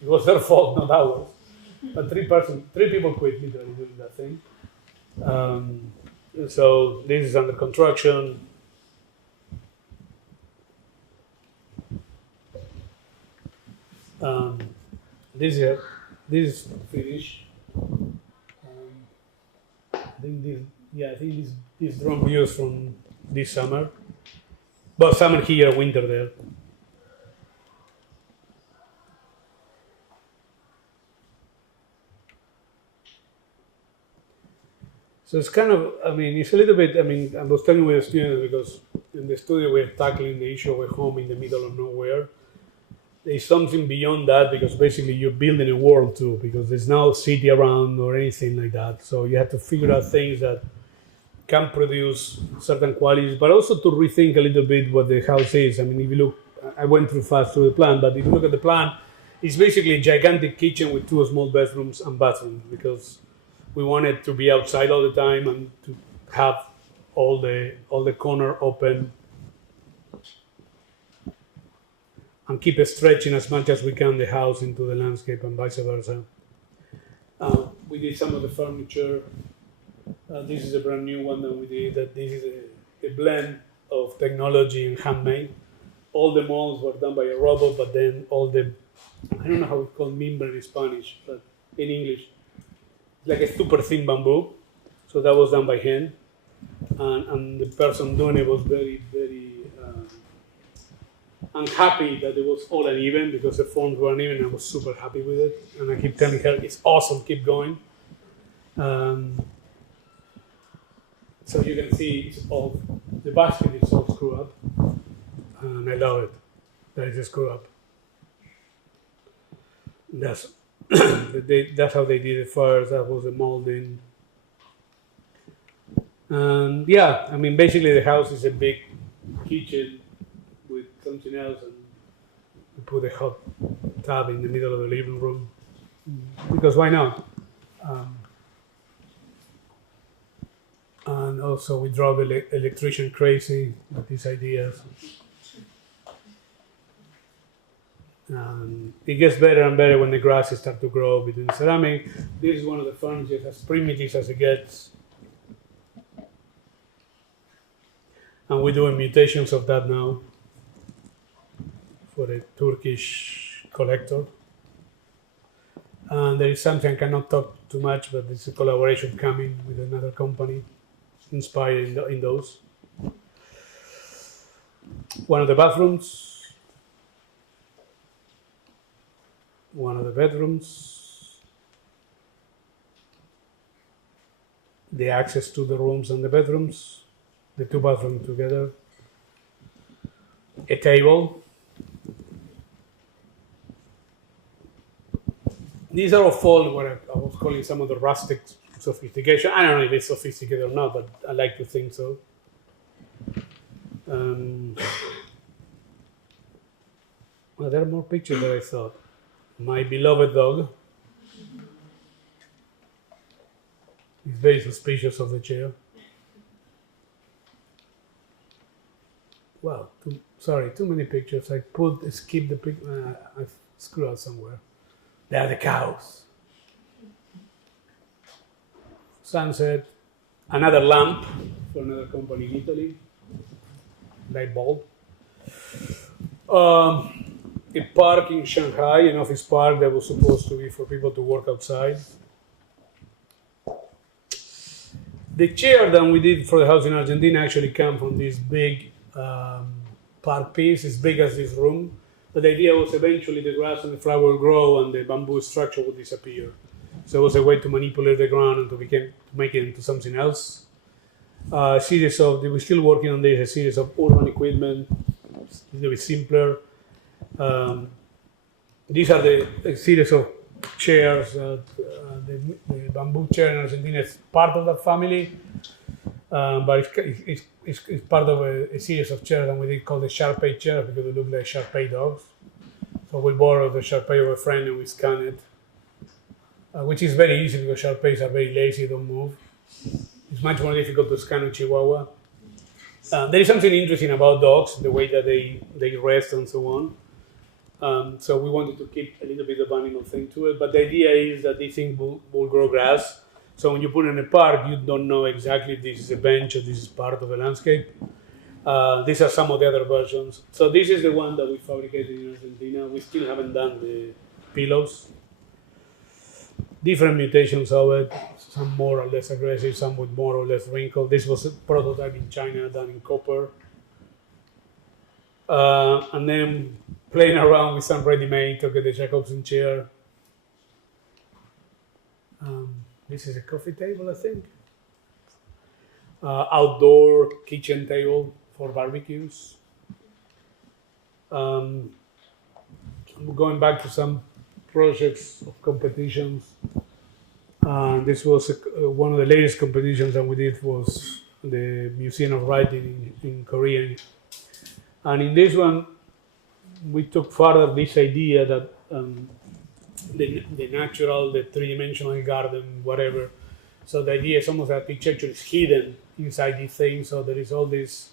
It was their fault, not ours. But 3 people quit literally doing that thing. So this is under construction. This is finished. I think this drone views from this summer. Well, summer here, winter there. So it's kind of, it's a little bit, I was telling with the students because in the studio we're tackling the issue of a home in the middle of nowhere. There's something beyond that, because basically you're building a world too, because there's no city around or anything like that. So you have to figure out things that can produce certain qualities, but also to rethink a little bit what the house is. If you look, I went fast through the plan, but if you look at the plan, it's basically a gigantic kitchen with 2 small bedrooms and bathrooms, because we wanted to be outside all the time and to have all the corner open and keep stretching as much as we can the house into the landscape and vice versa. We did some of the furniture. This is a brand new one that we did. This is a blend of technology and handmade. All the molds were done by a robot, but then I don't know how it's called mimbre in Spanish, but in English, like a super thin bamboo. So that was done by hand. And the person doing it was very, very unhappy that it was all uneven, because the forms were uneven. I was super happy with it. And I keep telling her, it's awesome, keep going. So you can see the basket is all screwed up. And I love it. That is a screw up. That's how they did it first. That was the molding. And yeah, basically the house is a big kitchen with something else, and put a hot tub in the middle of the living room, because why not? And also we drove the electrician crazy with these ideas. And it gets better and better when the grasses start to grow between ceramic. This is one of the furnaces as primitive as it gets. And we're doing mutations of that now for the Turkish collector. And there is something I cannot talk too much, but it's a collaboration coming with another company inspired in those. One of the bathrooms, one of the bedrooms, the access to the rooms and the bedrooms, the two bathrooms together, a table. These are all fall what I was calling some of the rustic sophistication. I don't know if it's sophisticated or not, but I like to think so. Well, there are more pictures than I thought. My beloved dog. He's very suspicious of the chair. Wow, too many pictures. I skip the pic. I screwed out somewhere. There are the cows. Sunset. Another lamp for another company in Italy. Light bulb. A park in Shanghai, an office park that was supposed to be for people to work outside. The chair that we did for the house in Argentina actually came from this big park piece, as big as this room. But the idea was eventually the grass and the flower will grow and the bamboo structure will disappear. So it was a way to manipulate the ground and to make it into something else. We're still working on this, a series of urban equipment, a little bit simpler. These are the series of chairs. The bamboo chair in Argentina is part of that family, but it's part of a series of chairs that we did called the Shar-Pei chair because they look like Shar-Pei dogs. So we borrowed the Shar-Pei of a friend and we scanned it, which is very easy because Shar-Peis are very lazy, don't move. It's much more difficult to scan a Chihuahua. There is something interesting about dogs, the way that they rest and so on. So we wanted to keep a little bit of animal thing to it. But the idea is that these things will grow grass. So when you put it in a park, you don't know exactly if this is a bench or this is part of the landscape. These are some of the other versions. So this is the one that we fabricated in Argentina. We still haven't done the pillows. Different mutations of it, some more or less aggressive, some with more or less wrinkle. This was a prototype in China done in copper. And then playing around with some ready-made, okay, the Jacobson chair. This is a coffee table, I think. Outdoor kitchen table for barbecues. I'm going back to some projects of competitions. This was one of the latest competitions that we did was the Museum of Writing in Korea. And in this one, we took further this idea that the natural, the three-dimensional garden, whatever. So the idea is almost architecture is hidden inside these things. So there is all these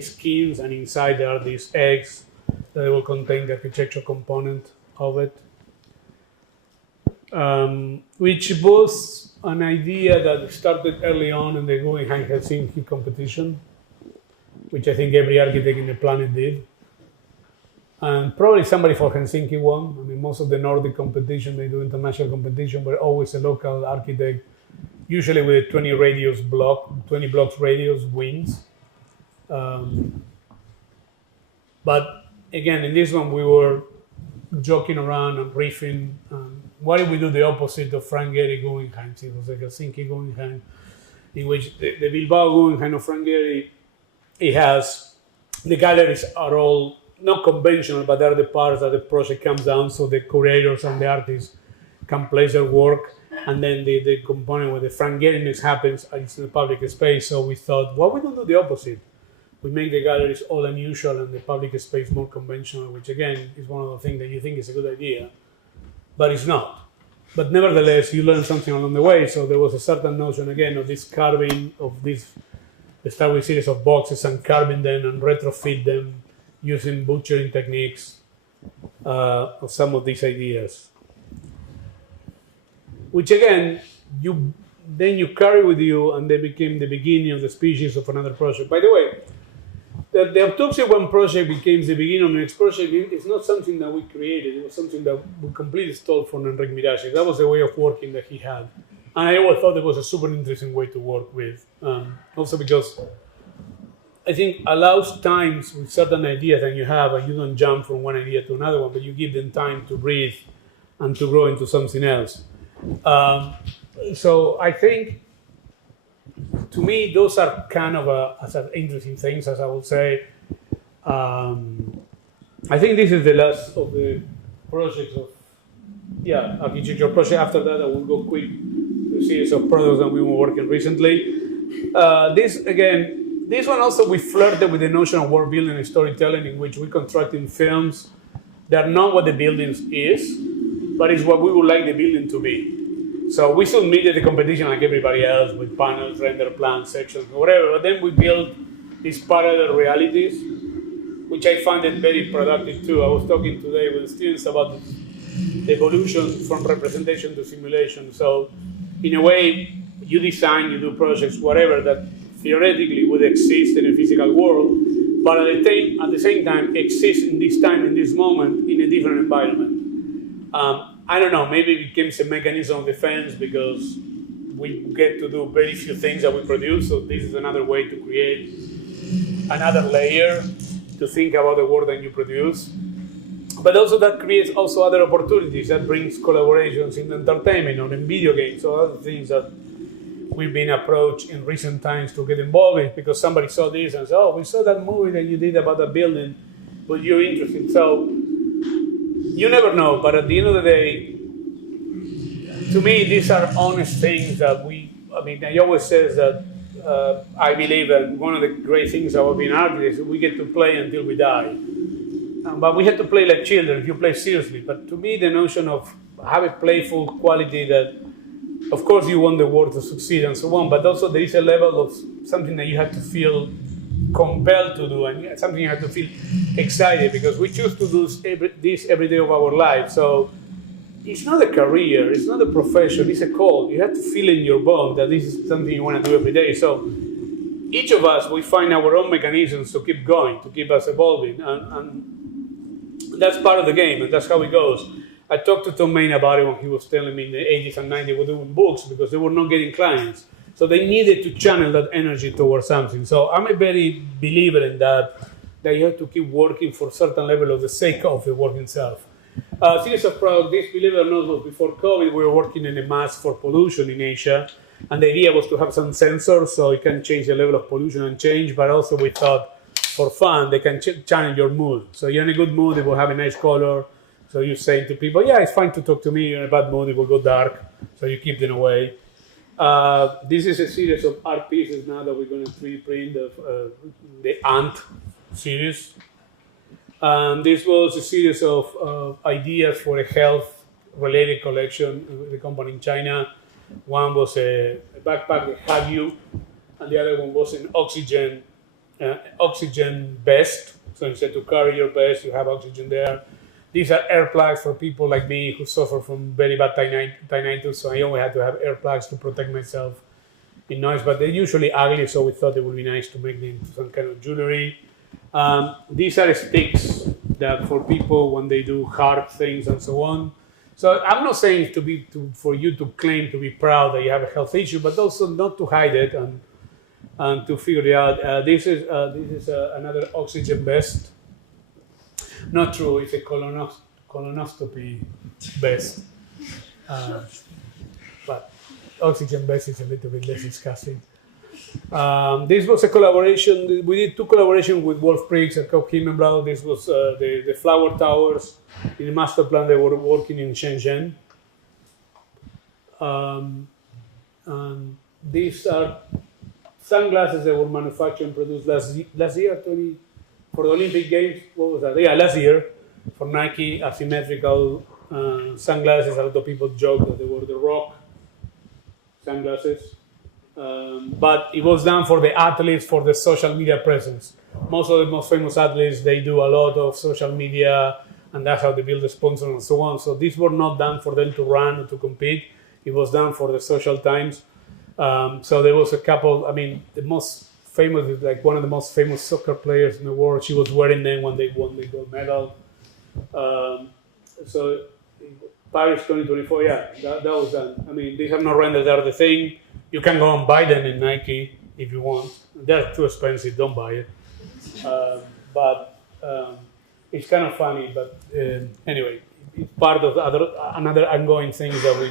skins, and inside there are these eggs that will contain the architectural component of it. Which was an idea that started early on in the Guggenheim Helsinki competition, which I think every architect in the planet did. And probably somebody for Helsinki won. I mean, most of the Nordic competition, they do international competition, but always a local architect, usually with a 20 blocks radius wins. But again, in this one, we were joking around and riffing. What if we do the opposite of Frank Gehry Guggenheim? It was a Helsinki Guggenheim, in which the Bilbao Guggenheim of Frank Gehry, it has, the galleries are all not conventional, but they're the parts that the project comes down, so the curators and the artists can place their work, and then the component where the Frank Gehriness happens is in the public space. So we thought, why we don't do the opposite? we make the galleries all unusual and the public space more conventional, which again is one of the things that you think is a good idea, but it's not. But nevertheless, you learn something along the way. So there was a certain notion again of this carving of this. They start with a series of boxes and carving them and retrofit them using butchering techniques of some of these ideas. Which again, you carry with you, and they became the beginning of the species of another project. By the way, the Autopsy One project became the beginning of the next project. It's not something that we created. It was something that we completely stole from Enrique Mirage. That was the way of working that he had. And I always thought it was a super interesting way to work with. Also because I think allows times with certain ideas that you have, and you don't jump from one idea to another one, but you give them time to breathe and to grow into something else. So I think, to me, those are kind of as interesting things, as I would say. I think this is the last of the projects of, architecture project. After that, I will go quick to a series of products that we were working recently. This one also, we flirted with the notion of world building and storytelling, in which we constructing films that are not what the building is, but it's what we would like the building to be. So we submitted the competition like everybody else with panels, render plans, sections, whatever. But then we built these parallel realities, which I found it very productive too. I was talking today with students about the evolution from representation to simulation. So in a way, you design, you do projects, whatever, that theoretically would exist in a physical world, but at the same time exist in this time, in this moment, in a different environment. I don't know, maybe it becomes a mechanism of defense because we get to do very few things that we produce, so this is another way to create another layer to think about the work that you produce. But also that creates also other opportunities, that brings collaborations in entertainment or in video games, so other things that we've been approached in recent times to get involved in, because somebody saw this and said, oh, we saw that movie that you did about a building, but you're interested. So you never know, but at the end of the day, to me, these are honest things that I always says that I believe that one of the great things about being artists is we get to play until we die. But we have to play like children if you play seriously. But to me, the notion of have a playful quality that, of course, you want the work to succeed and so on, but also there is a level of something that you have to feel compelled to do, and something you have to feel excited, because we choose to do this every day of our life. So it's not a career, it's not a profession, it's a call. You have to feel in your bone that this is something you want to do every day. So each of us, we find our own mechanisms to keep going, to keep us evolving, and that's part of the game, and that's how it goes. I talked to Tom Main about it when he was telling me in the 80s and 90s they were doing books because they were not getting clients. So they needed to channel that energy towards something. So I'm a very believer in that you have to keep working for a certain level of the sake of the work itself. Series of products, this, believe it or not, was before COVID. We were working in a mask for pollution in Asia. And the idea was to have some sensors so it can change the level of pollution and change. But also we thought, for fun, they can channel your mood. So you're in a good mood, it will have a nice color. So you say to people, yeah, it's fine to talk to me. You're in a bad mood, it will go dark. So you keep them away. This is a series of art pieces now that we're going to 3D print of the Ant series. This was a series of ideas for a health-related collection with the company in China. One was a backpack, the Hagyu, and the other one was an oxygen vest. So instead to carry your vest, you have oxygen there. These are air plugs for people like me who suffer from very bad tinnitus, so I always had to have air plugs to protect myself in noise, but they're usually ugly, so we thought it would be nice to make them into some kind of jewelry. These are sticks that for people when they do hard things and so on. So I'm not saying for you to claim to be proud that you have a health issue, but also not to hide it and to figure it out. This is another oxygen vest. Not true, it's a colonoscopy vest. But oxygen vest is a little bit less disgusting. This was a collaboration. We did two collaborations with Wolf Pricks and Koch Himmelblau. This was the flower towers in the master plan. They were working in Shenzhen. These are sunglasses that were manufactured and produced last year, for the Olympic Games. What was that? Yeah, last year for Nike, asymmetrical sunglasses. A lot of people joke that they were the Rock sunglasses. But it was done for the athletes, for the social media presence. Most of the most famous athletes, they do a lot of social media, and that's how they build the sponsors and so on. So these were not done for them to run or to compete. It was done for the social times. So there was a couple, I mean, the most famous, like one of the most famous soccer players in the world, she was wearing them when they won the gold medal. So Paris 2024, yeah, that was done. I mean, these have no renders, they're the thing. You can go and buy them in Nike if you want. They're too expensive, don't buy it. But it's kind of funny, but anyway, it's part of another ongoing thing that we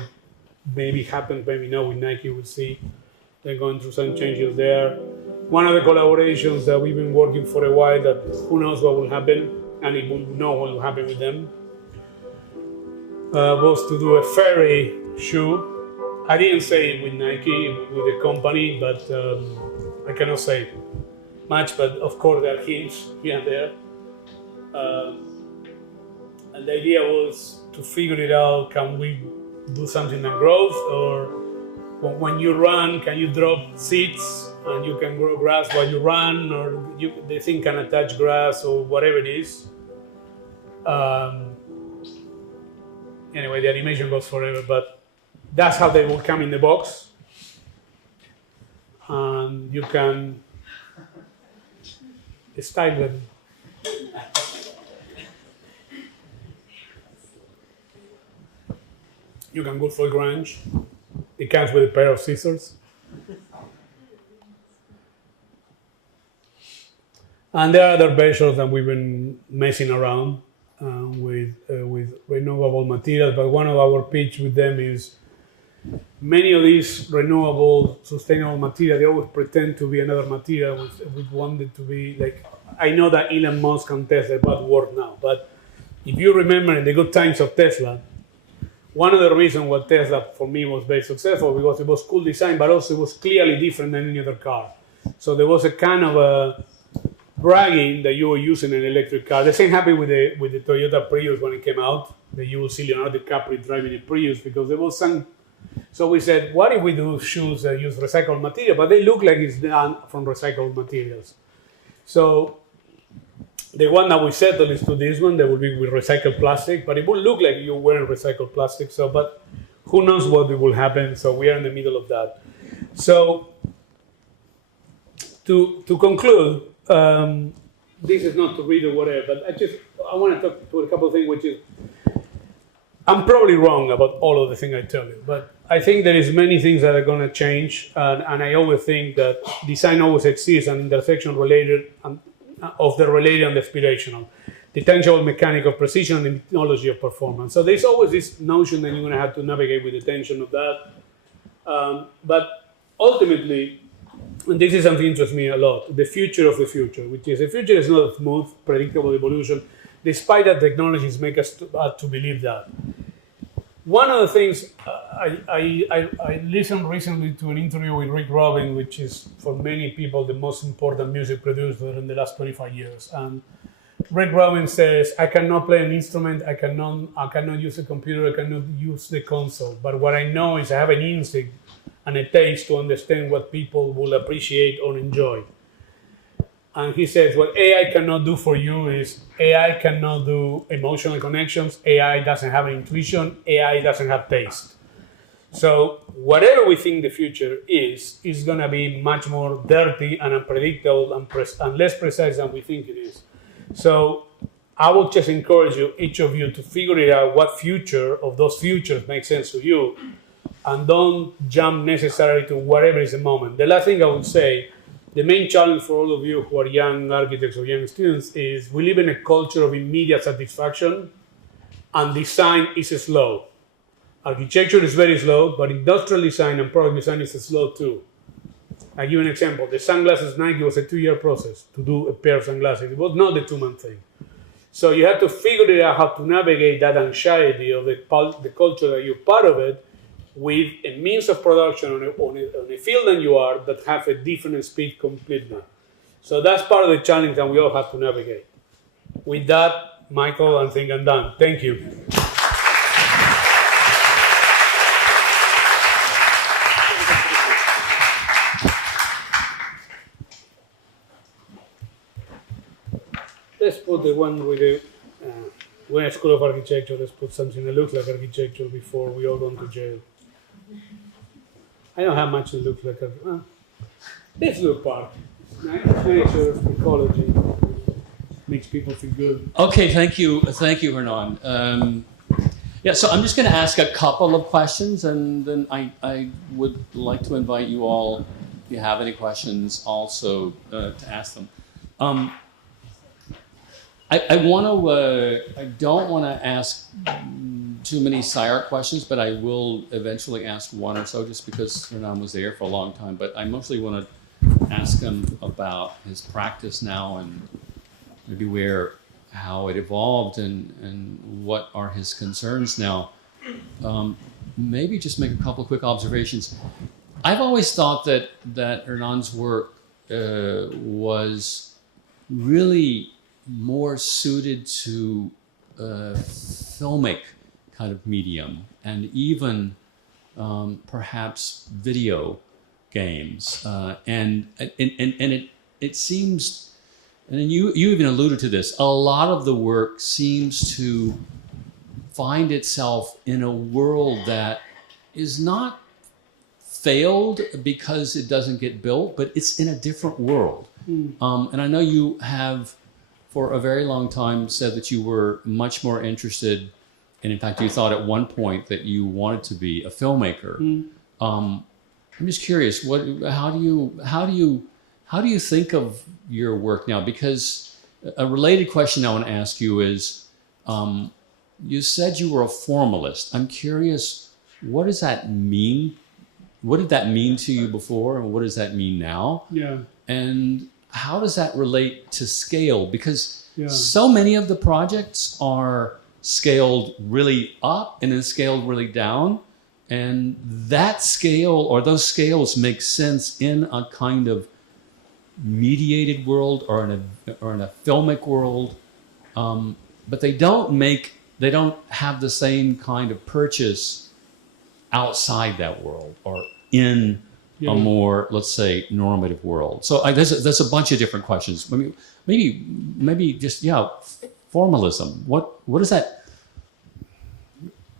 maybe happen, maybe not with Nike, we'll see. They're going through some changes there. One of the collaborations that we've been working for a while, that who knows what will happen, and it will know what will happen with them, was to do a fairy shoe. I didn't say it with Nike, with the company, but I cannot say much, but of course there are hints here and there. And the idea was to figure it out, can we do something that grows, or when you run, can you drop seeds and you can grow grass while you run, or the thing can attach grass or whatever it is. Anyway, the animation goes forever, but that's how they will come in the box. And you can style them. You can go for grunge. It comes with a pair of scissors. And there are other versions that we've been messing around with renewable materials. But one of our pitch with them is many of these renewable, sustainable materials, they always pretend to be another material. We want it to be like, I know that Elon Musk can Tesla bad word now, but if you remember in the good times of Tesla, one of the reasons why Tesla for me was very successful because it was cool design, but also it was clearly different than any other car. So there was a kind of a bragging that you were using an electric car. The same happened with the Toyota Prius when it came out. That you will see Leonardo DiCaprio driving a Prius because there was some. So we said, what if we do shoes that use recycled material, but they look like it's done from recycled materials? So the one that we settled is to this one. That will be with recycled plastic, but it will look like you're wearing recycled plastic. So, but who knows what will happen? So we are in the middle of that. So to conclude, this is not to read or whatever, but I want to talk to a couple of things, which is I'm probably wrong about all of the things I tell you, but I think there is many things that are going to change, and I always think that design always exists an intersection related of the related and the aspirational, the tangible mechanic of precision and the technology of performance. So there's always this notion that you're going to have to navigate with the tension of that. But ultimately, and this is something that interests me a lot, the future of the future, which is the future is not a smooth, predictable evolution, despite that technologies make us to believe that. One of the things, I listened recently to an interview with Rick Rubin, which is for many people the most important music producer in the last 25 years. And Rick Rubin says, I cannot play an instrument, I cannot use a computer, I cannot use the console. But what I know is I have an instinct and a taste to understand what people will appreciate or enjoy. And he says, what AI cannot do for you is AI cannot do emotional connections, AI doesn't have an intuition, AI doesn't have taste. So whatever we think the future is going to be much more dirty and unpredictable and less precise than we think it is. So I would just encourage you, each of you, to figure it out what future of those futures makes sense to you, and don't jump necessarily to whatever is the moment. The last thing I would say, the main challenge for all of you who are young architects or young students is we live in a culture of immediate satisfaction, and design is slow. Architecture is very slow, but industrial design and product design is slow too. I'll give you an example. The sunglasses Nike was a 2-year process to do a pair of sunglasses. It was not a 2-month thing. So you have to figure it out how to navigate that anxiety of the culture that you're part of it with a means of production on a field than you are that have a different speed completely. So that's part of the challenge that we all have to navigate. With that, Michael, I think I'm done. Thank you. Let's put the one with the we're at School of Architecture. Let's put something that looks like architecture before we all go to jail. I don't have much that looks like architecture. This little park, nature, ecology, makes people feel good. Okay, thank you, Hernán. Yeah, so I'm just going to ask a couple of questions, and then I would like to invite you all, if you have any questions, also to ask them. I don't want to ask too many SCI-Arc questions, but I will eventually ask one or so, just because Hernán was there for a long time. But I mostly want to ask him about his practice now, and maybe how it evolved, and what are his concerns now. Maybe just make a couple of quick observations. I've always thought that Hernán's work was really more suited to filmic kind of medium, and even perhaps video games. And it seems, and you even alluded to this, a lot of the work seems to find itself in a world that is not failed because it doesn't get built, but it's in a different world. And I know you have, for a very long time, said that you were much more interested, and in fact you thought at one point that you wanted to be a filmmaker. I'm just curious, how do you think of your work now? Because a related question I want to ask you is, you said you were a formalist. I'm curious, what does that mean? What did that mean to you before, and what does that mean now? Yeah. And how does that relate to scale? Because so many of the projects are scaled really up and then scaled really down. And that scale, or those scales, make sense in a kind of mediated world or in a filmic world. But they don't have the same kind of purchase outside that world or in a more, let's say, normative world. So there's a bunch of different questions. I mean, maybe just formalism. What is that?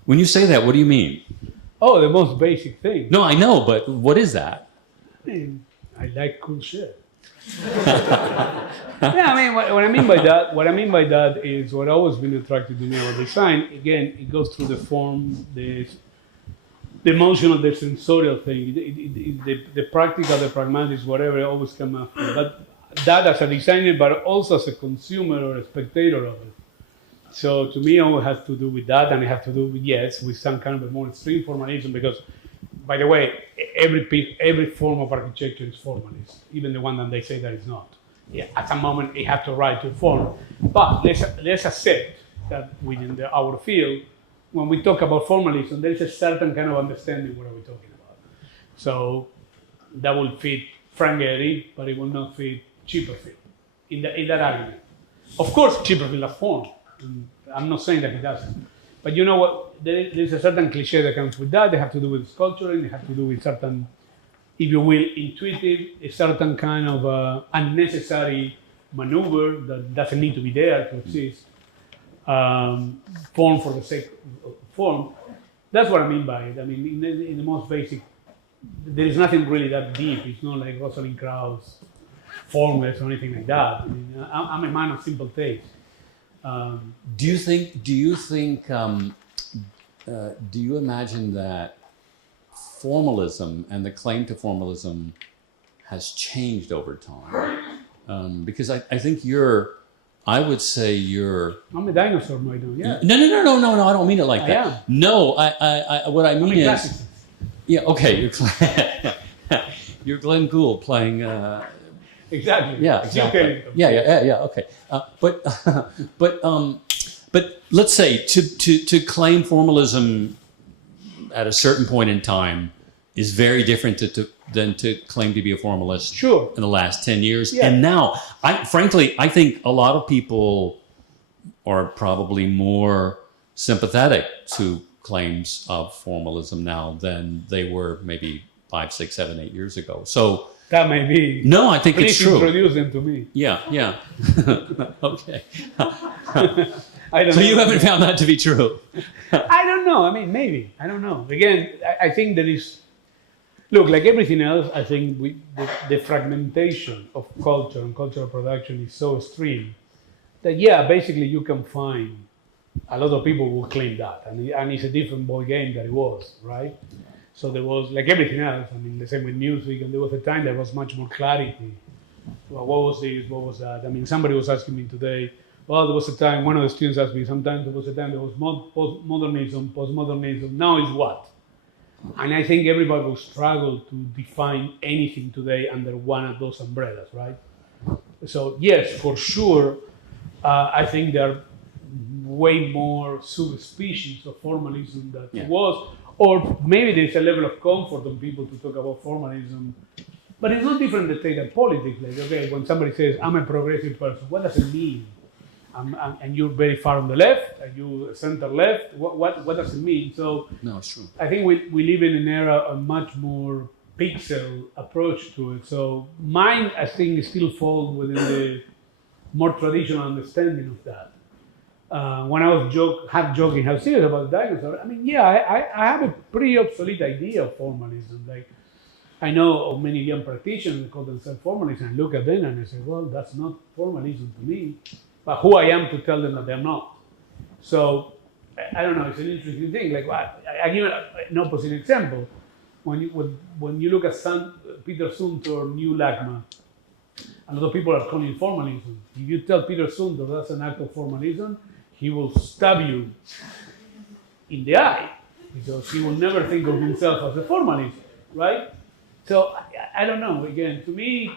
When you say that, what do you mean? Oh, the most basic thing. No, I know, but what is that? I like cool shit. Yeah, I mean, what I mean by that is what I've always been attracted to now with design. Again, it goes through the form, the emotional, the sensorial thing, the practical, the pragmatic, whatever, always come after. But that as a designer, but also as a consumer or a spectator of it. So to me, it always has to do with that, and it has to do with some kind of a more extreme formalism. Because, by the way, every form of architecture is formalist, even the one that they say that it's not. Yeah, at some moment, it has to write to form. But let's accept that within our field, when we talk about formalism, there is a certain kind of understanding what are we talking about. So that will fit Frank Gehry, but it will not fit Chipperfield in that argument. Of course, Chipperfield has form. I'm not saying that he doesn't. But you know what? There's a certain cliche that comes with that. They have to do with sculpturing. They have to do with certain, if you will, intuitive, a certain kind of unnecessary maneuver that doesn't need to be there to exist. Form for the sake of form. That's what I mean by it. I mean, in the most basic, there is nothing really that deep. It's not like Rosalind Krauss, formless or anything like that. I mean, I'm a man of simple taste. Do you imagine that formalism and the claim to formalism has changed over time? Because I think I would say I'm a dinosaur, my dude. Yeah. No. I don't mean it like that. am. No, I what I mean is, yeah. Okay, you're Glenn Gould playing. Exactly. Yeah, exactly. Yeah. Okay. But let's say to claim formalism at a certain point in time is very different than to claim to be a formalist Sure. in the last 10 years. Yeah. And now, frankly, I think a lot of people are probably more sympathetic to claims of formalism now than they were maybe 5, 6, 7, 8 years ago. So That may be. no, I think it's Please true. introduce them to me. Yeah. Okay. I don't So know. you haven't found that to be true? I don't know. I mean, maybe. I don't know. Again, I think there is. Look, like everything else, I think the fragmentation of culture and cultural production is so extreme that, yeah, basically you can find a lot of people who claim that. And it's a different ball game than it was, right? So there was, like everything else, I mean, the same with music, and there was a time there was much more clarity. Well, what was this? What was that? I mean, somebody was asking me today, well, there was a time, one of the students asked me, sometimes there was a time there was postmodernism. Now is what? And I think everybody will struggle to define anything today under one of those umbrellas, right? So yes, for sure, I think there are way more subspecies of formalism than it was, or maybe there's a level of comfort on people to talk about formalism. But it's not different than say that politics. Like, okay, when somebody says, I'm a progressive person, what does it mean? And you're very far on the left, and you center left. What does it mean? So No, it's true. I think we live in an era of much more pixel approach to it. So mine, I think, still falls within the more traditional understanding of that. When I was half joking, half serious about the dinosaur, I mean, yeah, I have a pretty obsolete idea of formalism. Like, I know of many young practitioners who call themselves formalists, and I look at them and I say, well, that's not formalism to me. But who I am to tell them that they're not. So, I don't know, it's an interesting thing. Like, I give an opposite example. When you look at Peter Zumthor or New Lachman, a lot of people are calling it formalism. If you tell Peter Zumthor that's an act of formalism, he will stab you in the eye, because he will never think of himself as a formalist, right? So, I don't know. Again, to me,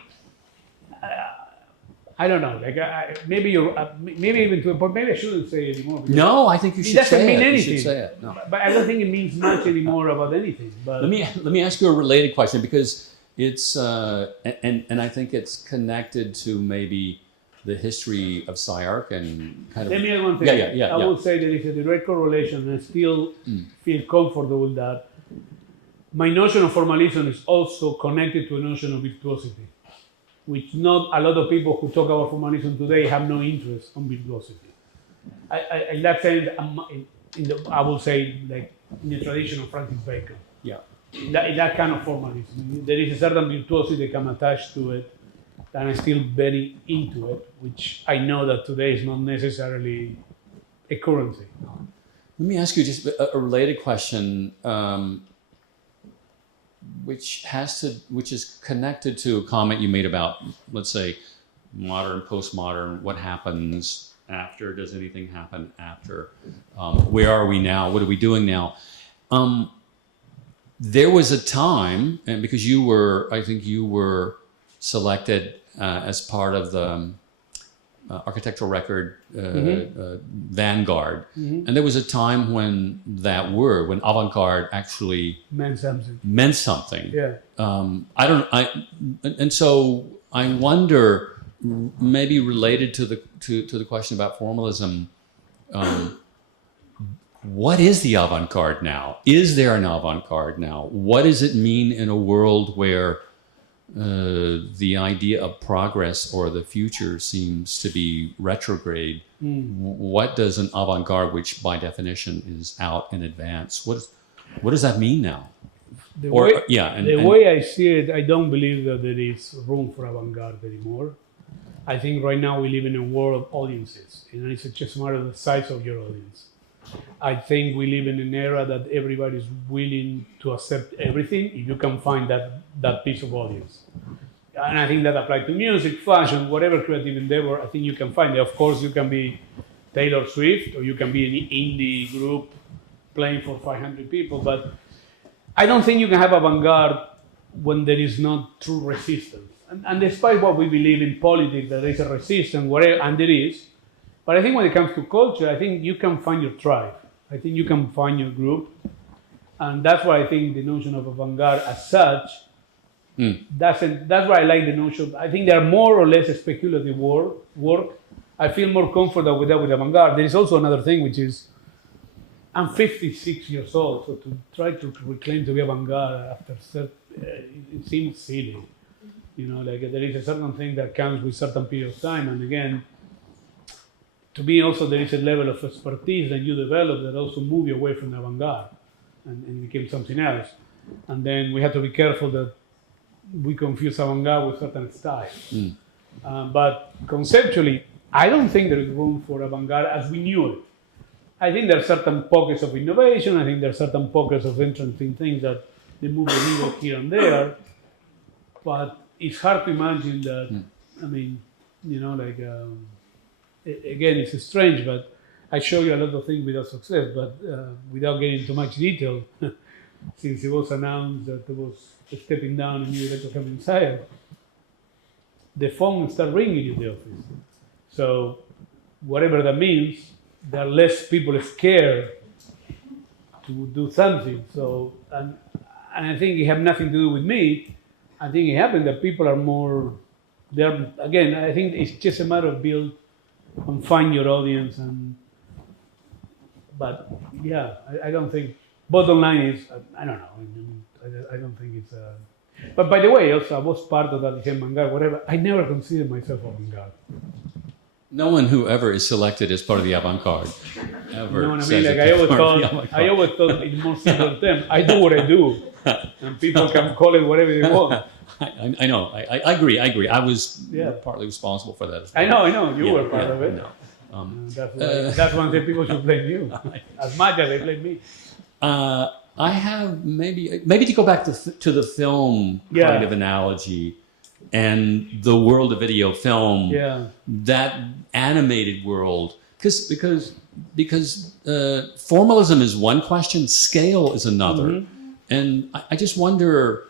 I don't know. Like, maybe even to a point. Maybe I shouldn't say it anymore. No, I think you should doesn't say mean it. anything. You should say it. No. But I don't think it means much anymore about anything. But Let me ask you a related question, because it's and I think it's connected to maybe the history of SCI-Arc and kind of. let me add one thing. Yeah. I will say there is a direct correlation, and I still feel comfortable with that. My notion of formalism is also connected to a notion of virtuosity, which not a lot of people who talk about formalism today have no interest on virtuosity. In that sense, I will say, like, in the tradition of Francis Bacon. Yeah. In that kind of formalism, there is a certain virtuosity that can attach to it, and I'm still very into it, which I know that today is not necessarily a currency. Let me ask you just a related question, which is connected to a comment you made about, let's say, modern, postmodern. What happens after? Does anything happen after? Where are we now? What are we doing now? There was a time, and because I think you were selected as part of the architectural record vanguard, and there was a time when that word, when avant-garde actually meant something. Yeah. And so I wonder, maybe related to the question about formalism, what is the avant-garde now? Is there an avant-garde now? What does it mean in a world where the idea of progress or the future seems to be retrograde? What does an avant-garde, which by definition is out in advance, what does that mean now? The way I see it, I don't believe that there is room for avant-garde anymore. I think right now we live in a world of audiences, and it's just a matter of the size of your audience. I think we live in an era that everybody is willing to accept everything if you can find that piece of audience. And I think that applies to music, fashion, whatever creative endeavor. I think you can find it. Of course, you can be Taylor Swift, or you can be an indie group playing for 500 people. But I don't think you can have avant-garde when there is not true resistance. And despite what we believe in politics, that there is a resistance, whatever, and there is. But I think when it comes to culture, I think you can find your tribe. I think you can find your group. And that's why I think the notion of avant-garde as such that's why I like the notion. I think they are more or less speculative work. I feel more comfortable with that with avant-garde. There is also another thing, which is I'm 56 years old, so to try to reclaim to be avant-garde after it seems silly. You know, like there is a certain thing that comes with certain period of time, and again, to me also there is a level of expertise that you develop that also move you away from the avant-garde and became something else. And then we have to be careful that we confuse avant-garde with certain style. But conceptually, I don't think there is room for avant-garde as we knew it. I think there are certain pockets of innovation. I think there are certain pockets of interesting things that they move the needle here and there. But it's hard to imagine that, I mean, you know, like, again, it's strange, but I show you a lot of things without success, but without getting into much detail, since it was announced that it was stepping down and you had to come inside, the phone started ringing in the office. So whatever that means, there are less people scared to do something. So, and I think it had nothing to do with me. I think it happened that people are more, they're, again, I think it's just a matter of build and find your audience. But yeah, I don't think, bottom line is, I don't know. I don't think it's but by the way, also I was part of that avant-garde, whatever. I never considered myself avant-garde. No one who ever is selected as part of the avant-garde ever. You know what I says mean? Like that they're part of the avant-garde. I always thought in more simple terms, I do what I do, and people can call it whatever they want. I know. I agree. I was partly responsible for that as well. I know. You were part of it. No. That's one thing people should blame you, as much as they blame me. I have maybe to go back to the film kind of analogy and the world of video film, that animated world, because formalism is one question, scale is another, and I just wonder,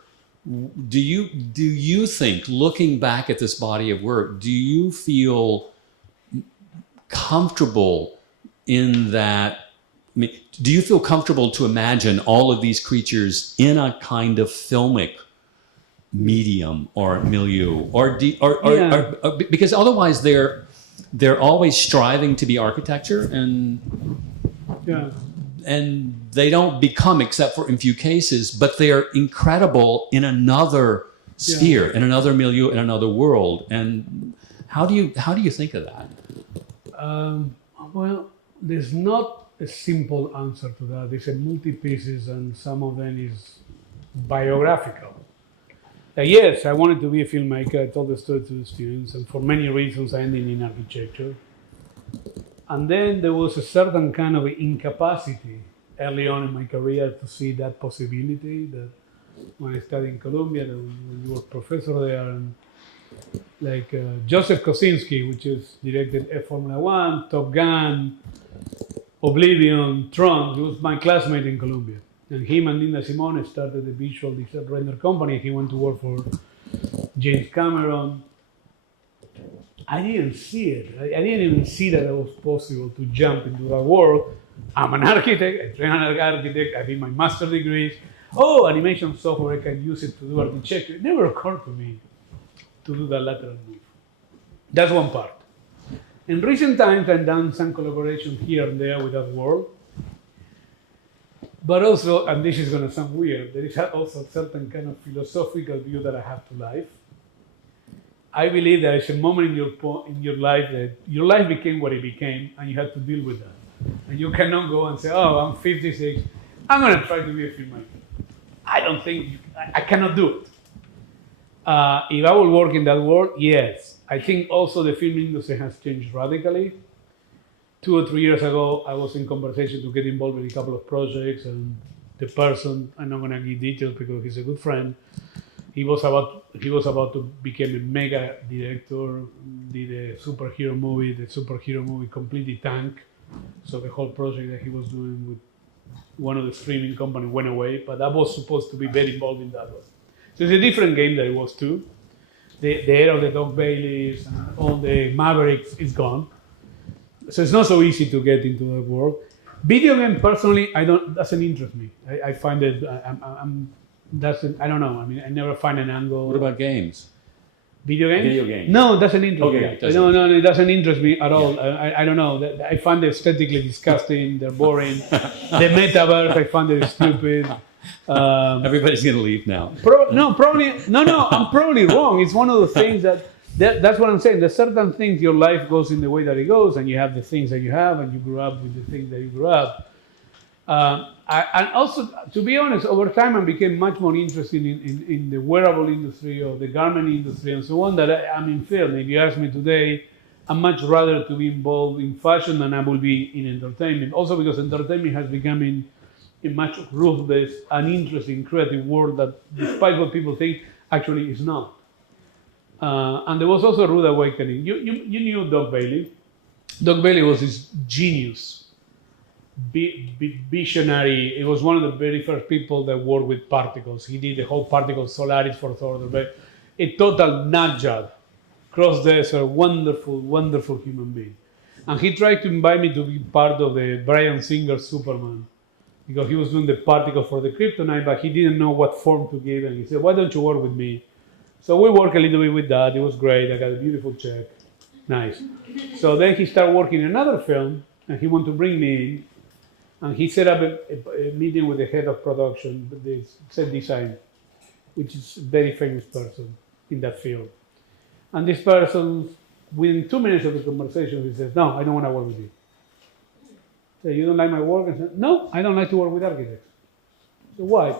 do you think, looking back at this body of work, do you feel comfortable in that? I mean, do you feel comfortable to imagine all of these creatures in a kind of filmic medium or milieu, or because otherwise they're always striving to be architecture, and they don't become, except for in few cases, but they are incredible in another sphere, in another milieu, in another world. And how do you think of that? Well, there's not a simple answer to that. There's a multi-pieces, and some of them is biographical. Yes, I wanted to be a filmmaker. I told the story to the students, and for many reasons I ended in architecture. And then there was a certain kind of incapacity early on in my career to see that possibility, that when I studied in Columbia, when you were professor there, and like Joseph Kosinski, which is directed Formula One, Top Gun, Oblivion, Tron. He was my classmate in Columbia. And him and Linda Simone started the visual design render company. He went to work for James Cameron. I didn't see it. I didn't even see that it was possible to jump into that world. I'm an architect, I train an architect, I did my master's degrees. Oh, animation software, I can use it to do architecture. It never occurred to me to do that lateral move. That's one part. In recent times, I've done some collaboration here and there with that world. But also, and this is going to sound weird, there is also a certain kind of philosophical view that I have to life. I believe there is a moment in your life that your life became what it became, and you have to deal with that. And you cannot go and say, oh, I'm 56, I'm going to try to be a filmmaker. I don't think, I cannot do it. If I will work in that world, yes. I think also the film industry has changed radically. 2 or 3 years ago, I was in conversation to get involved in a couple of projects, and the person, I'm not going to give details because he's a good friend, he was about to become a mega director, did a superhero movie. The superhero movie completely tanked, so the whole project that he was doing with one of the streaming companies went away, but I was supposed to be very involved in that one. So it's a different game than it was too. The era of the Doc Baileys and all the Mavericks is gone. So it's not so easy to get into that world. Video game, personally, doesn't interest me. I find it, I don't know. I mean, I never find an angle. What about games? Video games? Video games. No, it doesn't interest Okay, me. it doesn't. No, it doesn't interest me at all. I don't know. I find it aesthetically disgusting. They're boring. The metaverse, I find it stupid. Everybody's going to leave now. I'm probably wrong. It's one of the things that's what I'm saying. There's certain things, your life goes in the way that it goes, and you have the things that you have, and you grew up with the things that you grew up. And also, to be honest, over time I became much more interested in the wearable industry or the garment industry and so on, that I'm in film. If you ask me today, I'd much rather to be involved in fashion than I will be in entertainment. Also because entertainment has become a much ruthless and interesting creative world that, despite what people think, actually is not. And there was also a rude awakening. You knew Doug Bailey. Doug Bailey was this genius. Visionary. It was one of the very first people that worked with particles. He did the whole particle Solaris for Thor, but a total nut job. Cross-dresser, wonderful, wonderful human being. And he tried to invite me to be part of the Bryan Singer Superman, because he was doing the particle for the kryptonite, but he didn't know what form to give, and he said, "Why don't you work with me?" So we worked a little bit with that. It was great. I got a beautiful check. Nice. So then he started working in another film, and he wanted to bring me in. And he set up a meeting with the head of production, the set design, which is a very famous person in that field. And this person, within 2 minutes of the conversation, he says, "No, I don't want to work with you." So, "You don't like my work?" I said, "No, I don't like to work with architects." So why?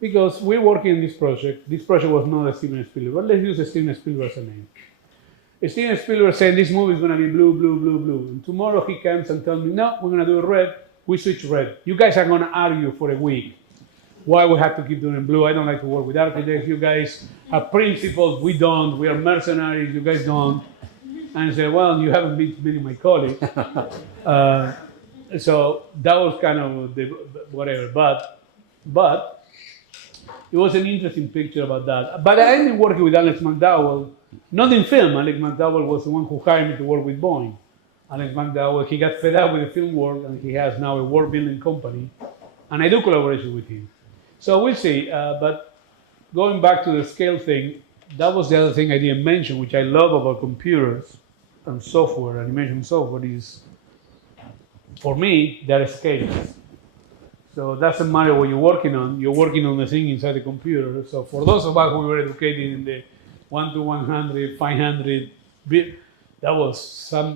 Because we're working on this project. This project was not a Steven Spielberg, but let's use a Steven Spielberg as a name. Steven Spielberg said, "This movie is going to be blue, blue, blue, blue." And tomorrow he comes and tells me, "No, we're going to do it red." We switch red. You guys are going to argue for a week why we have to keep doing blue. I don't like to work with architects. You guys have principles. We don't. We are mercenaries. You guys don't. And I said, "Well, you haven't met many of my colleagues." So that was kind of the whatever. But it was an interesting picture about that. But I ended up working with Alex McDowell, not in film. Alex McDowell was the one who hired me to work with Boeing. Alex McDowell, he got fed up with the film world, and he has now a world-building company, and I do collaboration with him. So we'll see. But going back to the scale thing, that was the other thing I didn't mention, which I love about computers and software, animation software, is, for me, they're scales. So it doesn't matter what you're working on the thing inside the computer. So for those of us who were educated in the 1 to 100, 500 bit, that was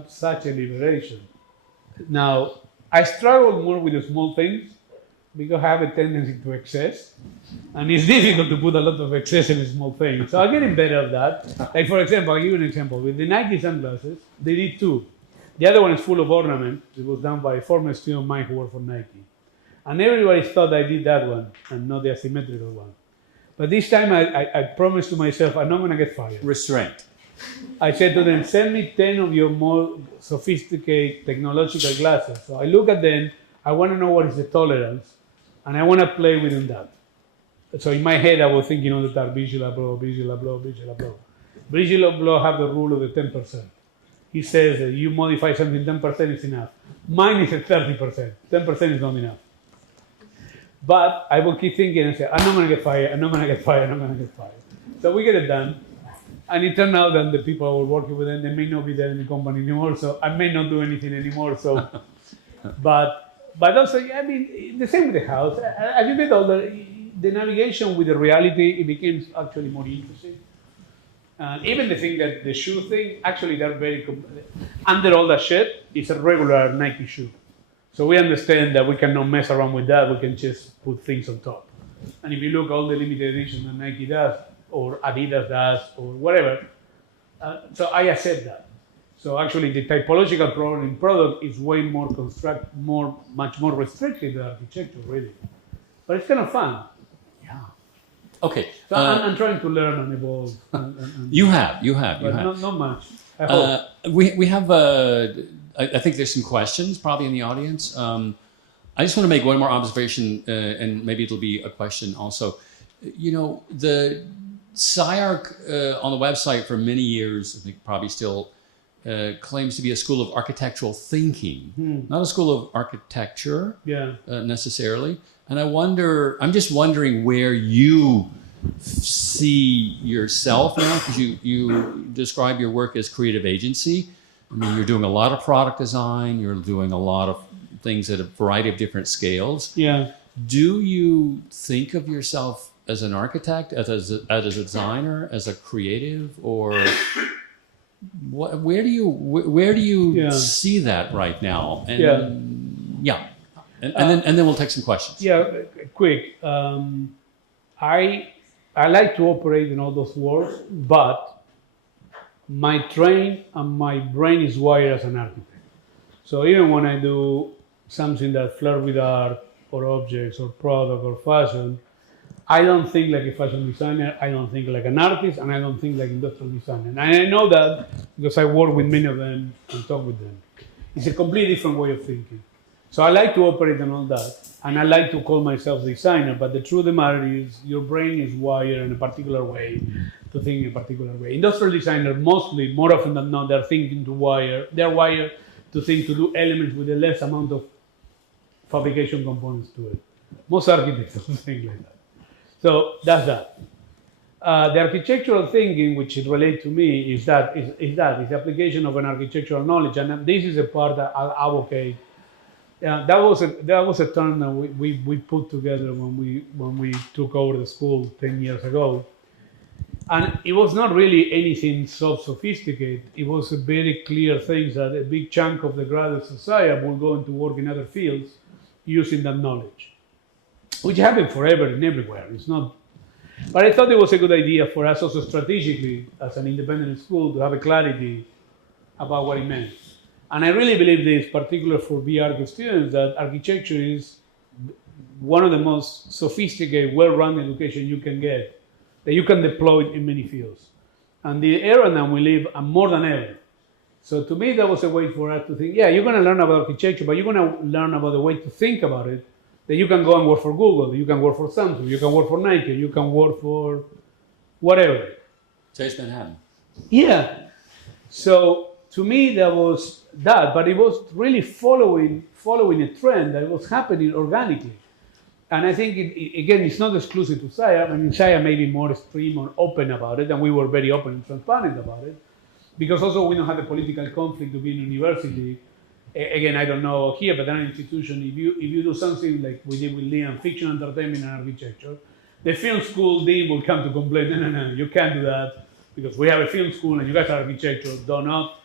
such a liberation. Now, I struggle more with the small things because I have a tendency to excess. And it's difficult to put a lot of excess in a small thing. So I'm getting better at that. Like, for example, I'll give you an example. With the Nike sunglasses, they did two. The other one is full of ornament. It was done by a former student of mine who worked for Nike. And everybody thought I did that one and not the asymmetrical one. But this time I promised to myself, I'm not going to get fired. Restraint. I said to them, "Send me 10 of your more sophisticated technological glasses." So I look at them, I want to know what is the tolerance, and I want to play within that. So in my head, I was thinking all the time, Virgil Abloh, Virgil Abloh, Virgil Abloh. Virgil Abloh have the rule of the 10%. He says that you modify something 10% is enough. Mine is at 30%. 10% is not enough. But I will keep thinking and say, "I'm not going to get fired, I'm not going to get fired, I'm not going to get fired." So we get it done. And it turned out that the people I was working with, they may not be there in the company anymore, so I may not do anything anymore. So, but also, I mean, the same with the house. As you get older, the navigation with the reality, it becomes actually more interesting. Even the thing that the shoe thing, actually, they're very under all that shit is a regular Nike shoe. So we understand that we cannot mess around with that. We can just put things on top. And if you look at all the limited editions that Nike does, or Adidas does, or whatever. So I accept that. So actually, the typological problem in product is way more much more restricted than architecture, really. But it's kind of fun. Yeah. Okay. So I'm trying to learn and evolve. And You have. but not much. I hope. We have, I think there's some questions probably in the audience. I just want to make one more observation, and maybe it'll be a question also. You know, the SCI-Arc on the website for many years, I think probably still, claims to be a school of architectural thinking, not a school of architecture necessarily. And I'm just wondering where you see yourself now, because you describe your work as creative agency. I mean, you're doing a lot of product design, you're doing a lot of things at a variety of different scales. Yeah. Do you think of yourself as an architect, as a designer, as a creative, or where do you see that right now? And, and then we'll take some questions. Yeah, quick. I like to operate in all those worlds, but my brain is wired as an architect. So even when I do something that flirt with art or objects or product or fashion, I don't think like a fashion designer, I don't think like an artist, and I don't think like industrial designer. And I know that because I work with many of them and talk with them. It's a completely different way of thinking. So I like to operate on all that, and I like to call myself designer, but the truth of the matter is your brain is wired in a particular way to think in a particular way. Industrial designers mostly, more often than not, they're wired to think to do elements with a less amount of fabrication components to it. Most architects don't think like that. So that's that. The architectural thinking, which it relates to me, is the application of an architectural knowledge, and this is a part that I'll advocate. That was a term that we put together when we took over the school 10 years ago, and it was not really anything so sophisticated. It was a very clear thing that a big chunk of the graduate society will go into work in other fields using that knowledge, which happened forever and everywhere. It's not, but I thought it was a good idea for us also strategically as an independent school to have a clarity about what it meant. And I really believe this, particularly for BArch students, that architecture is one of the most sophisticated, well-run education you can get, that you can deploy in many fields. And the era now we live, and more than ever. So to me, that was a way for us to think, yeah, you're going to learn about architecture, but you're going to learn about the way to think about it, that you can go and work for Google, you can work for Samsung, you can work for Nike, you can work for whatever. Today's Manhattan. Yeah. So to me, that was that, but it was really following a trend that was happening organically. And I think, again, it's not exclusive to SCI-Arc. I mean, SCI-Arc may be more extreme or open about it, and we were very open and transparent about it, because also we don't have the political conflict to be in university. Again, I don't know here, but in an institution, if you do something like we did with Liam, fiction, entertainment, and architecture, the film school dean will come to complain, no, you can't do that, because we have a film school and you guys are architecture, do not.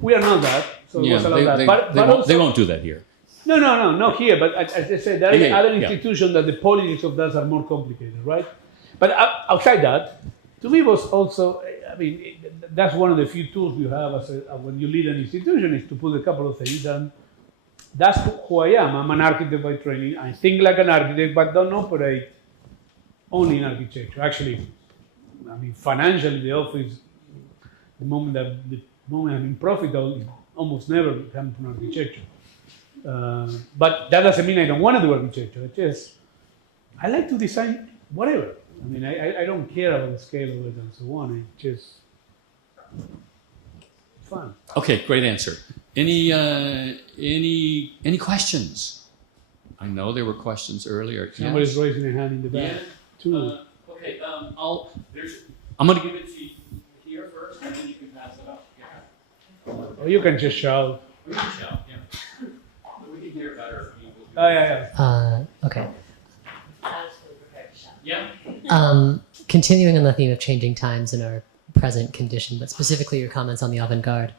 We are not that, so we was allowed that. But they won't do that here. No, not here. But as I said, there are other institutions that the politics of that are more complicated, right? But outside that, to me was also, I mean, that's one of the few tools you have when you lead an institution, is to put a couple of things, and that's who I am. I'm an architect by training. I think like an architect, but don't operate only in architecture. Actually, I mean, financially, the office, the moment I'm in profitable, almost never come from architecture. But that doesn't mean I don't want to do architecture. I like to design whatever. I mean, I don't care about the scale of it and so on. It's just fun. Okay, great answer. Any questions? I know there were questions earlier. Somebody's raising their hand in the back. Two. Okay, I'm going to give it to you here first, and then you can pass it up. Or you can just shout. We can shout, yeah. We can hear better. Oh, yeah. Okay. Yeah. Continuing on the theme of changing times in our present condition, but specifically your comments on the avant-garde,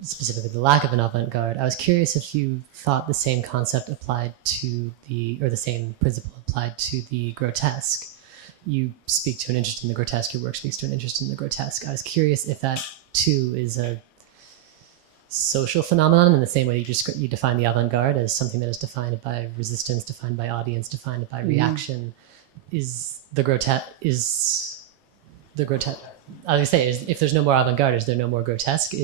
specifically the lack of an avant-garde, I was curious if you thought the same concept applied to the same principle applied to the grotesque. You speak to an interest in the grotesque, your work speaks to an interest in the grotesque. I was curious if that too is a social phenomenon in the same way you define the avant-garde as something that is defined by resistance, defined by audience, defined by reaction. Is the grotesque, I was going to say, if there's no more avant-garde, is there no more grotesque?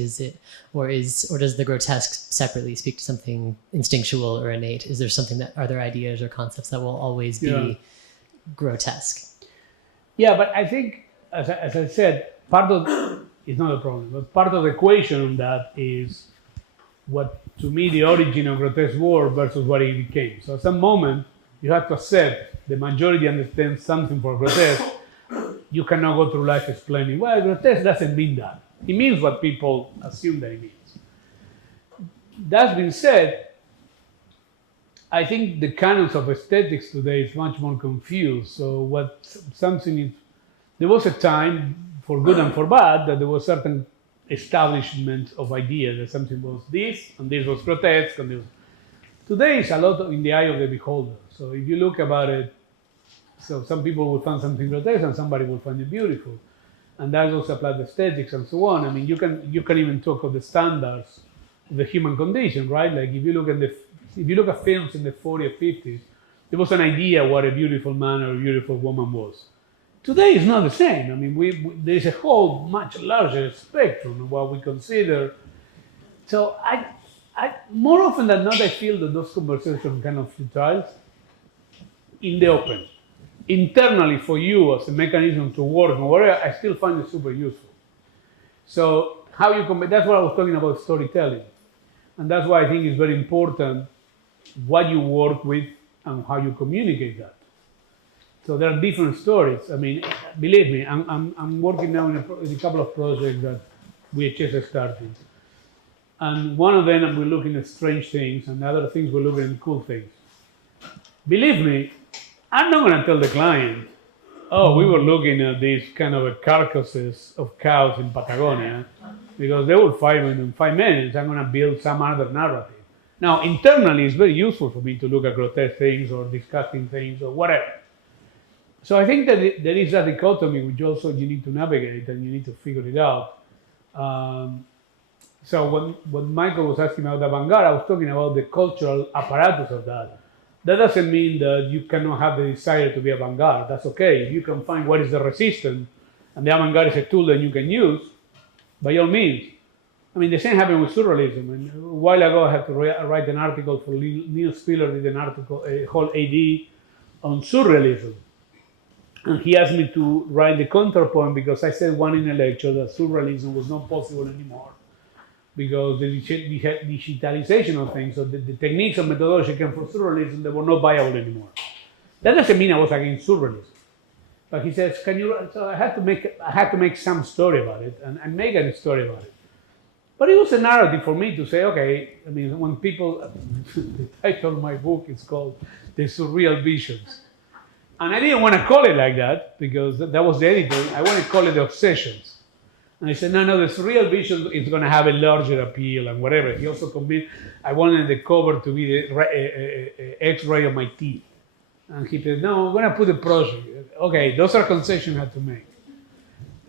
Or does the grotesque separately speak to something instinctual or innate? Is there are there ideas or concepts that will always be grotesque? Yeah, but I think, as I said, part of it's not a problem. But part of the equation on that is what, to me, the origin of grotesque were versus what it became. So at some moment, you have to accept the majority understands something for grotesque. You cannot go through life explaining, well, grotesque doesn't mean that. It means what people assume that it means. That being said, I think the canons of aesthetics today is much more confused. So what something is, there was a time, for good and for bad, that there was certain establishment of ideas that something was this, and this was grotesque, and this. Today is a lot in the eye of the beholder. So if you look about it, so some people will find something grotesque and somebody will find it beautiful. And that also applies to aesthetics and so on. I mean, you can even talk of the standards of the human condition, right? Like if you look at films in the 40s or 50s, there was an idea what a beautiful man or a beautiful woman was. Today it's not the same. I mean, there's a whole much larger spectrum of what we consider. So I more often than not, I feel that those conversations kind of futile in the open. Internally for you as a mechanism to work or whatever, I still find it super useful. So how you that's what I was talking about storytelling. And that's why I think it's very important what you work with and how you communicate that. So there are different stories. I mean, believe me, I'm working now in a couple of projects that VHS is starting. And one of them we're looking at strange things, and the other things we're looking at cool things. Believe me, I'm not going to tell the client, oh, we were looking at these kind of carcasses of cows in Patagonia, because they will fight in 5 minutes. I'm going to build some other narrative. Now, internally, it's very useful for me to look at grotesque things or disgusting things or whatever. So I think that there is a dichotomy which also you need to navigate and you need to figure it out. So when Michael was asking about avant-garde, I was talking about the cultural apparatus of that. That doesn't mean that you cannot have the desire to be avant-garde. That's okay. If you can find what is the resistance, and the avant-garde is a tool that you can use, by all means. I mean, the same happened with surrealism. And a while ago, I had to write an article for Neil Spiller, did an article, a whole AD on surrealism. And he asked me to write the counterpoint because I said one in a lecture that surrealism was not possible anymore because the digitalization of things, so the techniques and methodology came from surrealism, they were not viable anymore. That doesn't mean I was against surrealism. But he says, can you, so I had to make some story about it, and I made a story about it. But it was a narrative for me to say, okay, I mean, when people, the title of my book is called The Surreal Visions. And I didn't want to call it like that because that was the editor. I want to call it The Obsessions. And I said, no, the surreal vision is going to have a larger appeal and whatever. He also convinced, I wanted the cover to be the X-ray of my teeth. And he said, no, I'm going to put a project. Okay, those are concessions I had to make.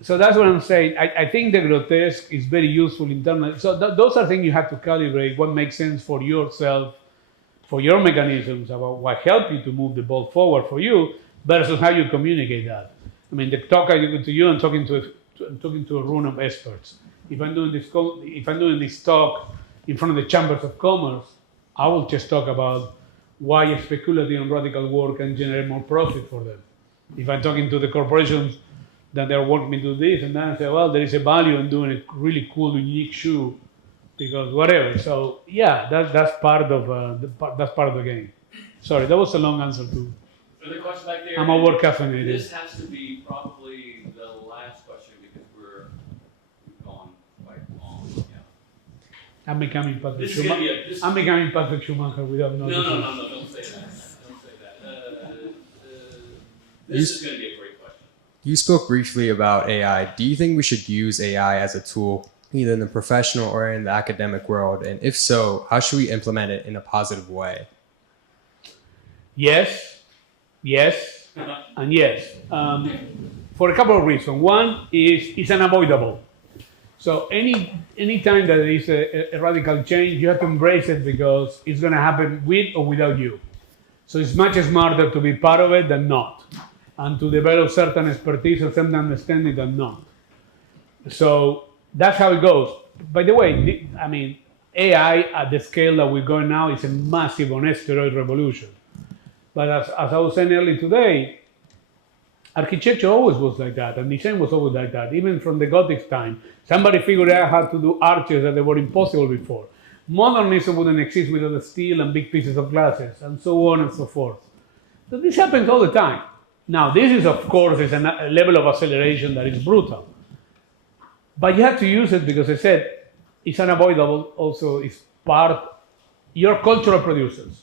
So that's what I'm saying. I think the grotesque is very useful internally. So those are things you have to calibrate, what makes sense for yourself, for your mechanisms, about what helps you to move the ball forward for you, versus how you communicate that. I mean, the talk I do to you, I'm talking to a room of experts. If I'm doing this talk in front of the chambers of commerce, I will just talk about why speculative and radical work can generate more profit for them. If I'm talking to the corporations that they're working me to do this, and then I say, well, there is a value in doing a really cool, unique shoe, because whatever. So yeah, that's part of the game. Sorry, that was a long answer too. Another question back there. I'm over caffeinated. This has to be probably the last question because we've gone quite long. Yeah. I'm becoming Patrick This is gonna be Schumacher. I'm becoming Patrick Schumacher without No, noticing. don't say that. Don't say that. This is going to be a great question. You spoke briefly about AI. Do you think we should use AI as a tool, either in the professional or in the academic world? And if so, how should we implement it in a positive way? Yes, and yes. For a couple of reasons. One is it's unavoidable. So any time that there is a radical change, you have to embrace it because it's going to happen with or without you. So it's much smarter to be part of it than not, and to develop certain expertise or certain understanding than not. So that's how it goes. By the way, I mean, AI at the scale that we're going now is a massive on steroid revolution. But as I was saying earlier today, Architecture always was like that, and design was always like that. Even from the Gothic time, somebody figured out how to do arches that they were impossible before. Modernism wouldn't exist without the steel and big pieces of glasses, and so on and so forth. So this happens all the time. Now, this is, of course, is a level of acceleration that is brutal. But you have to use it because I said it's unavoidable. Also, it's part, you're cultural producers,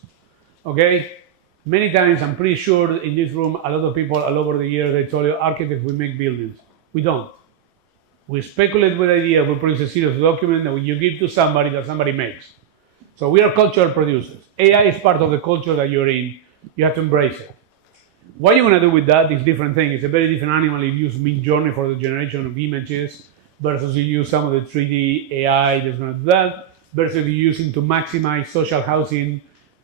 okay? Many times, I'm pretty sure in this room, a lot of people all over the years, they told you, architects, we make buildings. We don't. We speculate with ideas, we produce a series of documents that you give to somebody that somebody makes. So we are cultural producers. AI is part of the culture that you're in. You have to embrace it. What you're going to do with that is different thing. It's a very different animal if you use Midjourney for the generation of images versus you use some of the 3D AI that's going to do that versus you using to maximize social housing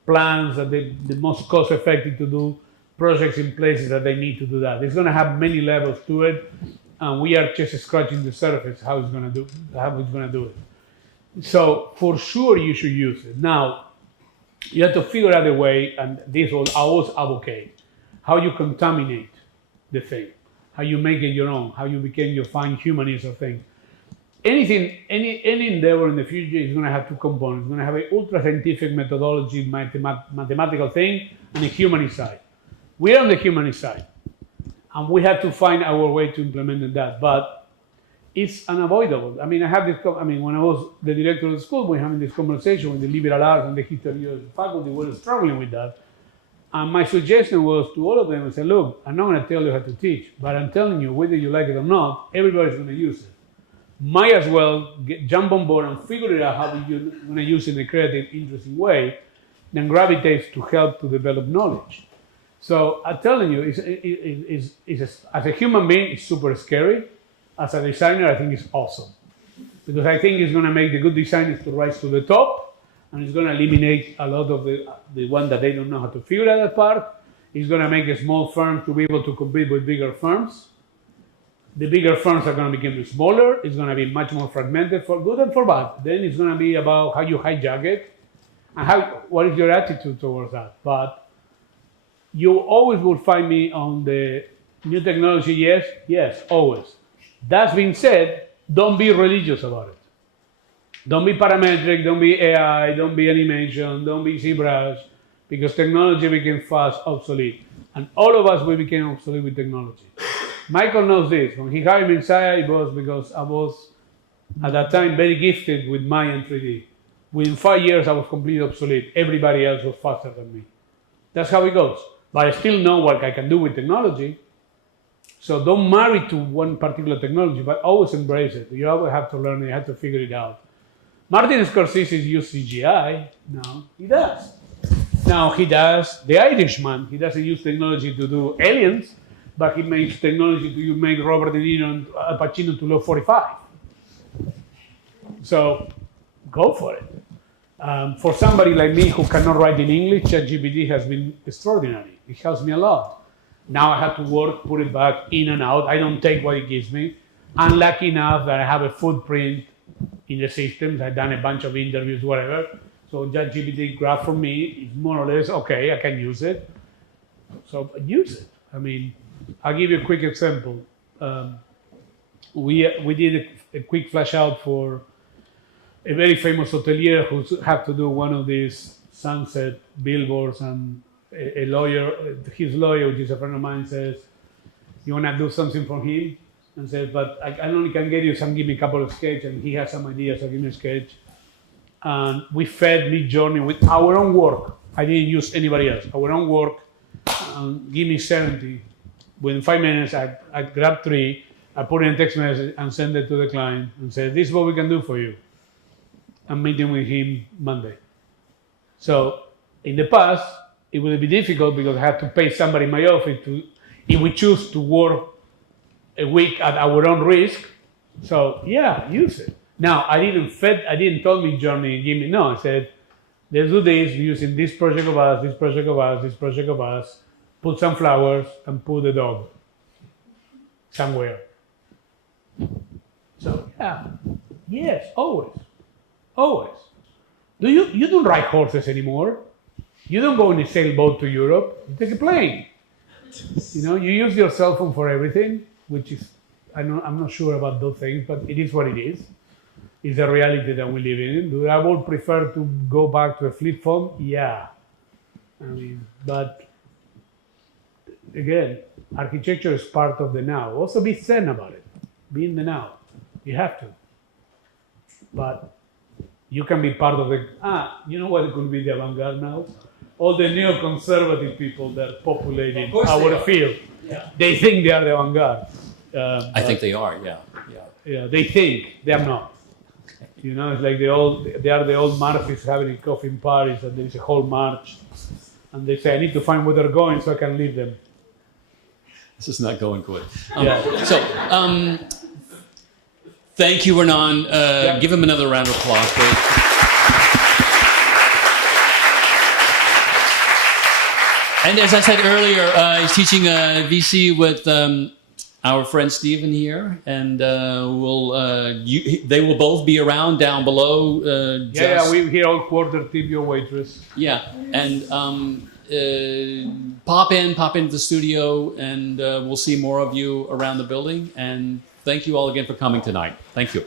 plans that the most cost effective to do projects in places that they need to do that. It's going to have many levels to it, and we are just scratching the surface how it's going to do it. So for sure you should use it. Now you have to figure out a way, and this will always advocate how you contaminate the thing, how you make it your own, how you become your fine humanist of things. Anything, any endeavor in the future is going to have two components. It's going to have an ultra scientific methodology, mathematical thing, and a humanist side. We are on the humanist side, and we have to find our way to implement that. But it's unavoidable. I mean, when I was the director of the school, we were having this conversation with the liberal arts and the history of the faculty. We were struggling with that. And my suggestion was to all of them, I said, look, I'm not going to tell you how to teach, but I'm telling you, whether you like it or not, everybody's going to use it. Might as well jump on board and figure it out how you're going to use it in a creative, interesting way, then gravitates to help to develop knowledge. So I'm telling you, as a human being, it's super scary. As a designer, I think it's awesome. Because I think it's going to make the good designers to rise to the top, and it's going to eliminate a lot of the one that they don't know how to figure out that part. It's going to make a small firm to be able to compete with bigger firms. The bigger firms are going to become smaller. It's going to be much more fragmented for good and for bad. Then it's going to be about how you hijack it and what is your attitude towards that. But you always will find me on the new technology, yes, always. That being said, don't be religious about it. Don't be parametric, don't be AI, don't be animation, don't be ZBrush, because technology became fast obsolete. And all of us, we became obsolete with technology. Michael knows this. When he hired me in SCI, it was because I was, at that time, very gifted with Maya and 3D. Within 5 years, I was completely obsolete. Everybody else was faster than me. That's how it goes. But I still know what I can do with technology. So don't marry to one particular technology, but always embrace it. You always have to learn it, you have to figure it out. Martin Scorsese uses CGI. No, he does. Now he does The Irishman. He doesn't use technology to do aliens, but he makes technology to make Robert De Niro and Al Pacino to look 45. So go for it. For somebody like me who cannot write in English, ChatGPT has been extraordinary. It helps me a lot. Now I have to work, put it back in and out. I don't take what it gives me. I'm lucky enough that I have a footprint in the systems. I've done a bunch of interviews, whatever. So ChatGPT graph for me is more or less, okay, I can use it. So use it. I mean, I'll give you a quick example. We did a quick flash out for a very famous hotelier who had to do one of these sunset billboards, and a lawyer, his lawyer, which is a friend of mine, says, you want to do something for him? And says, but I only can get you some, give me a couple of sketches, and he has some ideas, so give me a sketch. And we fed Midjourney with our own work. I didn't use anybody else. Our own work, give me 70. Within 5 minutes, I grabbed 3, I put in a text message and sent it to the client and said, this is what we can do for you. I'm meeting with him Monday. So in the past, it would be difficult because I had to pay somebody in my office to, if we choose to work a week at our own risk. So yeah, use it. Now I didn't tell Midjourney, give me, no, I said, let's do this using this project of us, this project of us, this project of us, put some flowers and put a dog somewhere. So yeah, yes, always. Always. You don't ride horses anymore. You don't go in a sailboat to Europe. You take a plane. You know, you use your cell phone for everything, which is, I'm not sure about those things, but it is what it is. It's a reality that we live in. Do I would prefer to go back to a flip phone? Yeah. I mean, but again, architecture is part of the now. Also be zen about it. Be in the now. You have to. But you can be part of the, you know what could be the avant-garde now? All the neoconservative people that are populating our field. Yeah. They think they are the avant-garde. I think they are, yeah. Yeah, they think, they are not. You know, it's like they are the old Murphys having a coffee in Paris and there is a whole march. And they say, I need to find where they're going so I can leave them. This is not going good. Yeah. So, thank you, Hernán. Give him another round of applause, please. And as I said earlier, he's teaching VC with our friend Stephen here, and they will both be around down below. We hear all quarter tip your waitress. Yeah, and pop into the studio, and we'll see more of you around the building. And thank you all again for coming tonight. Thank you.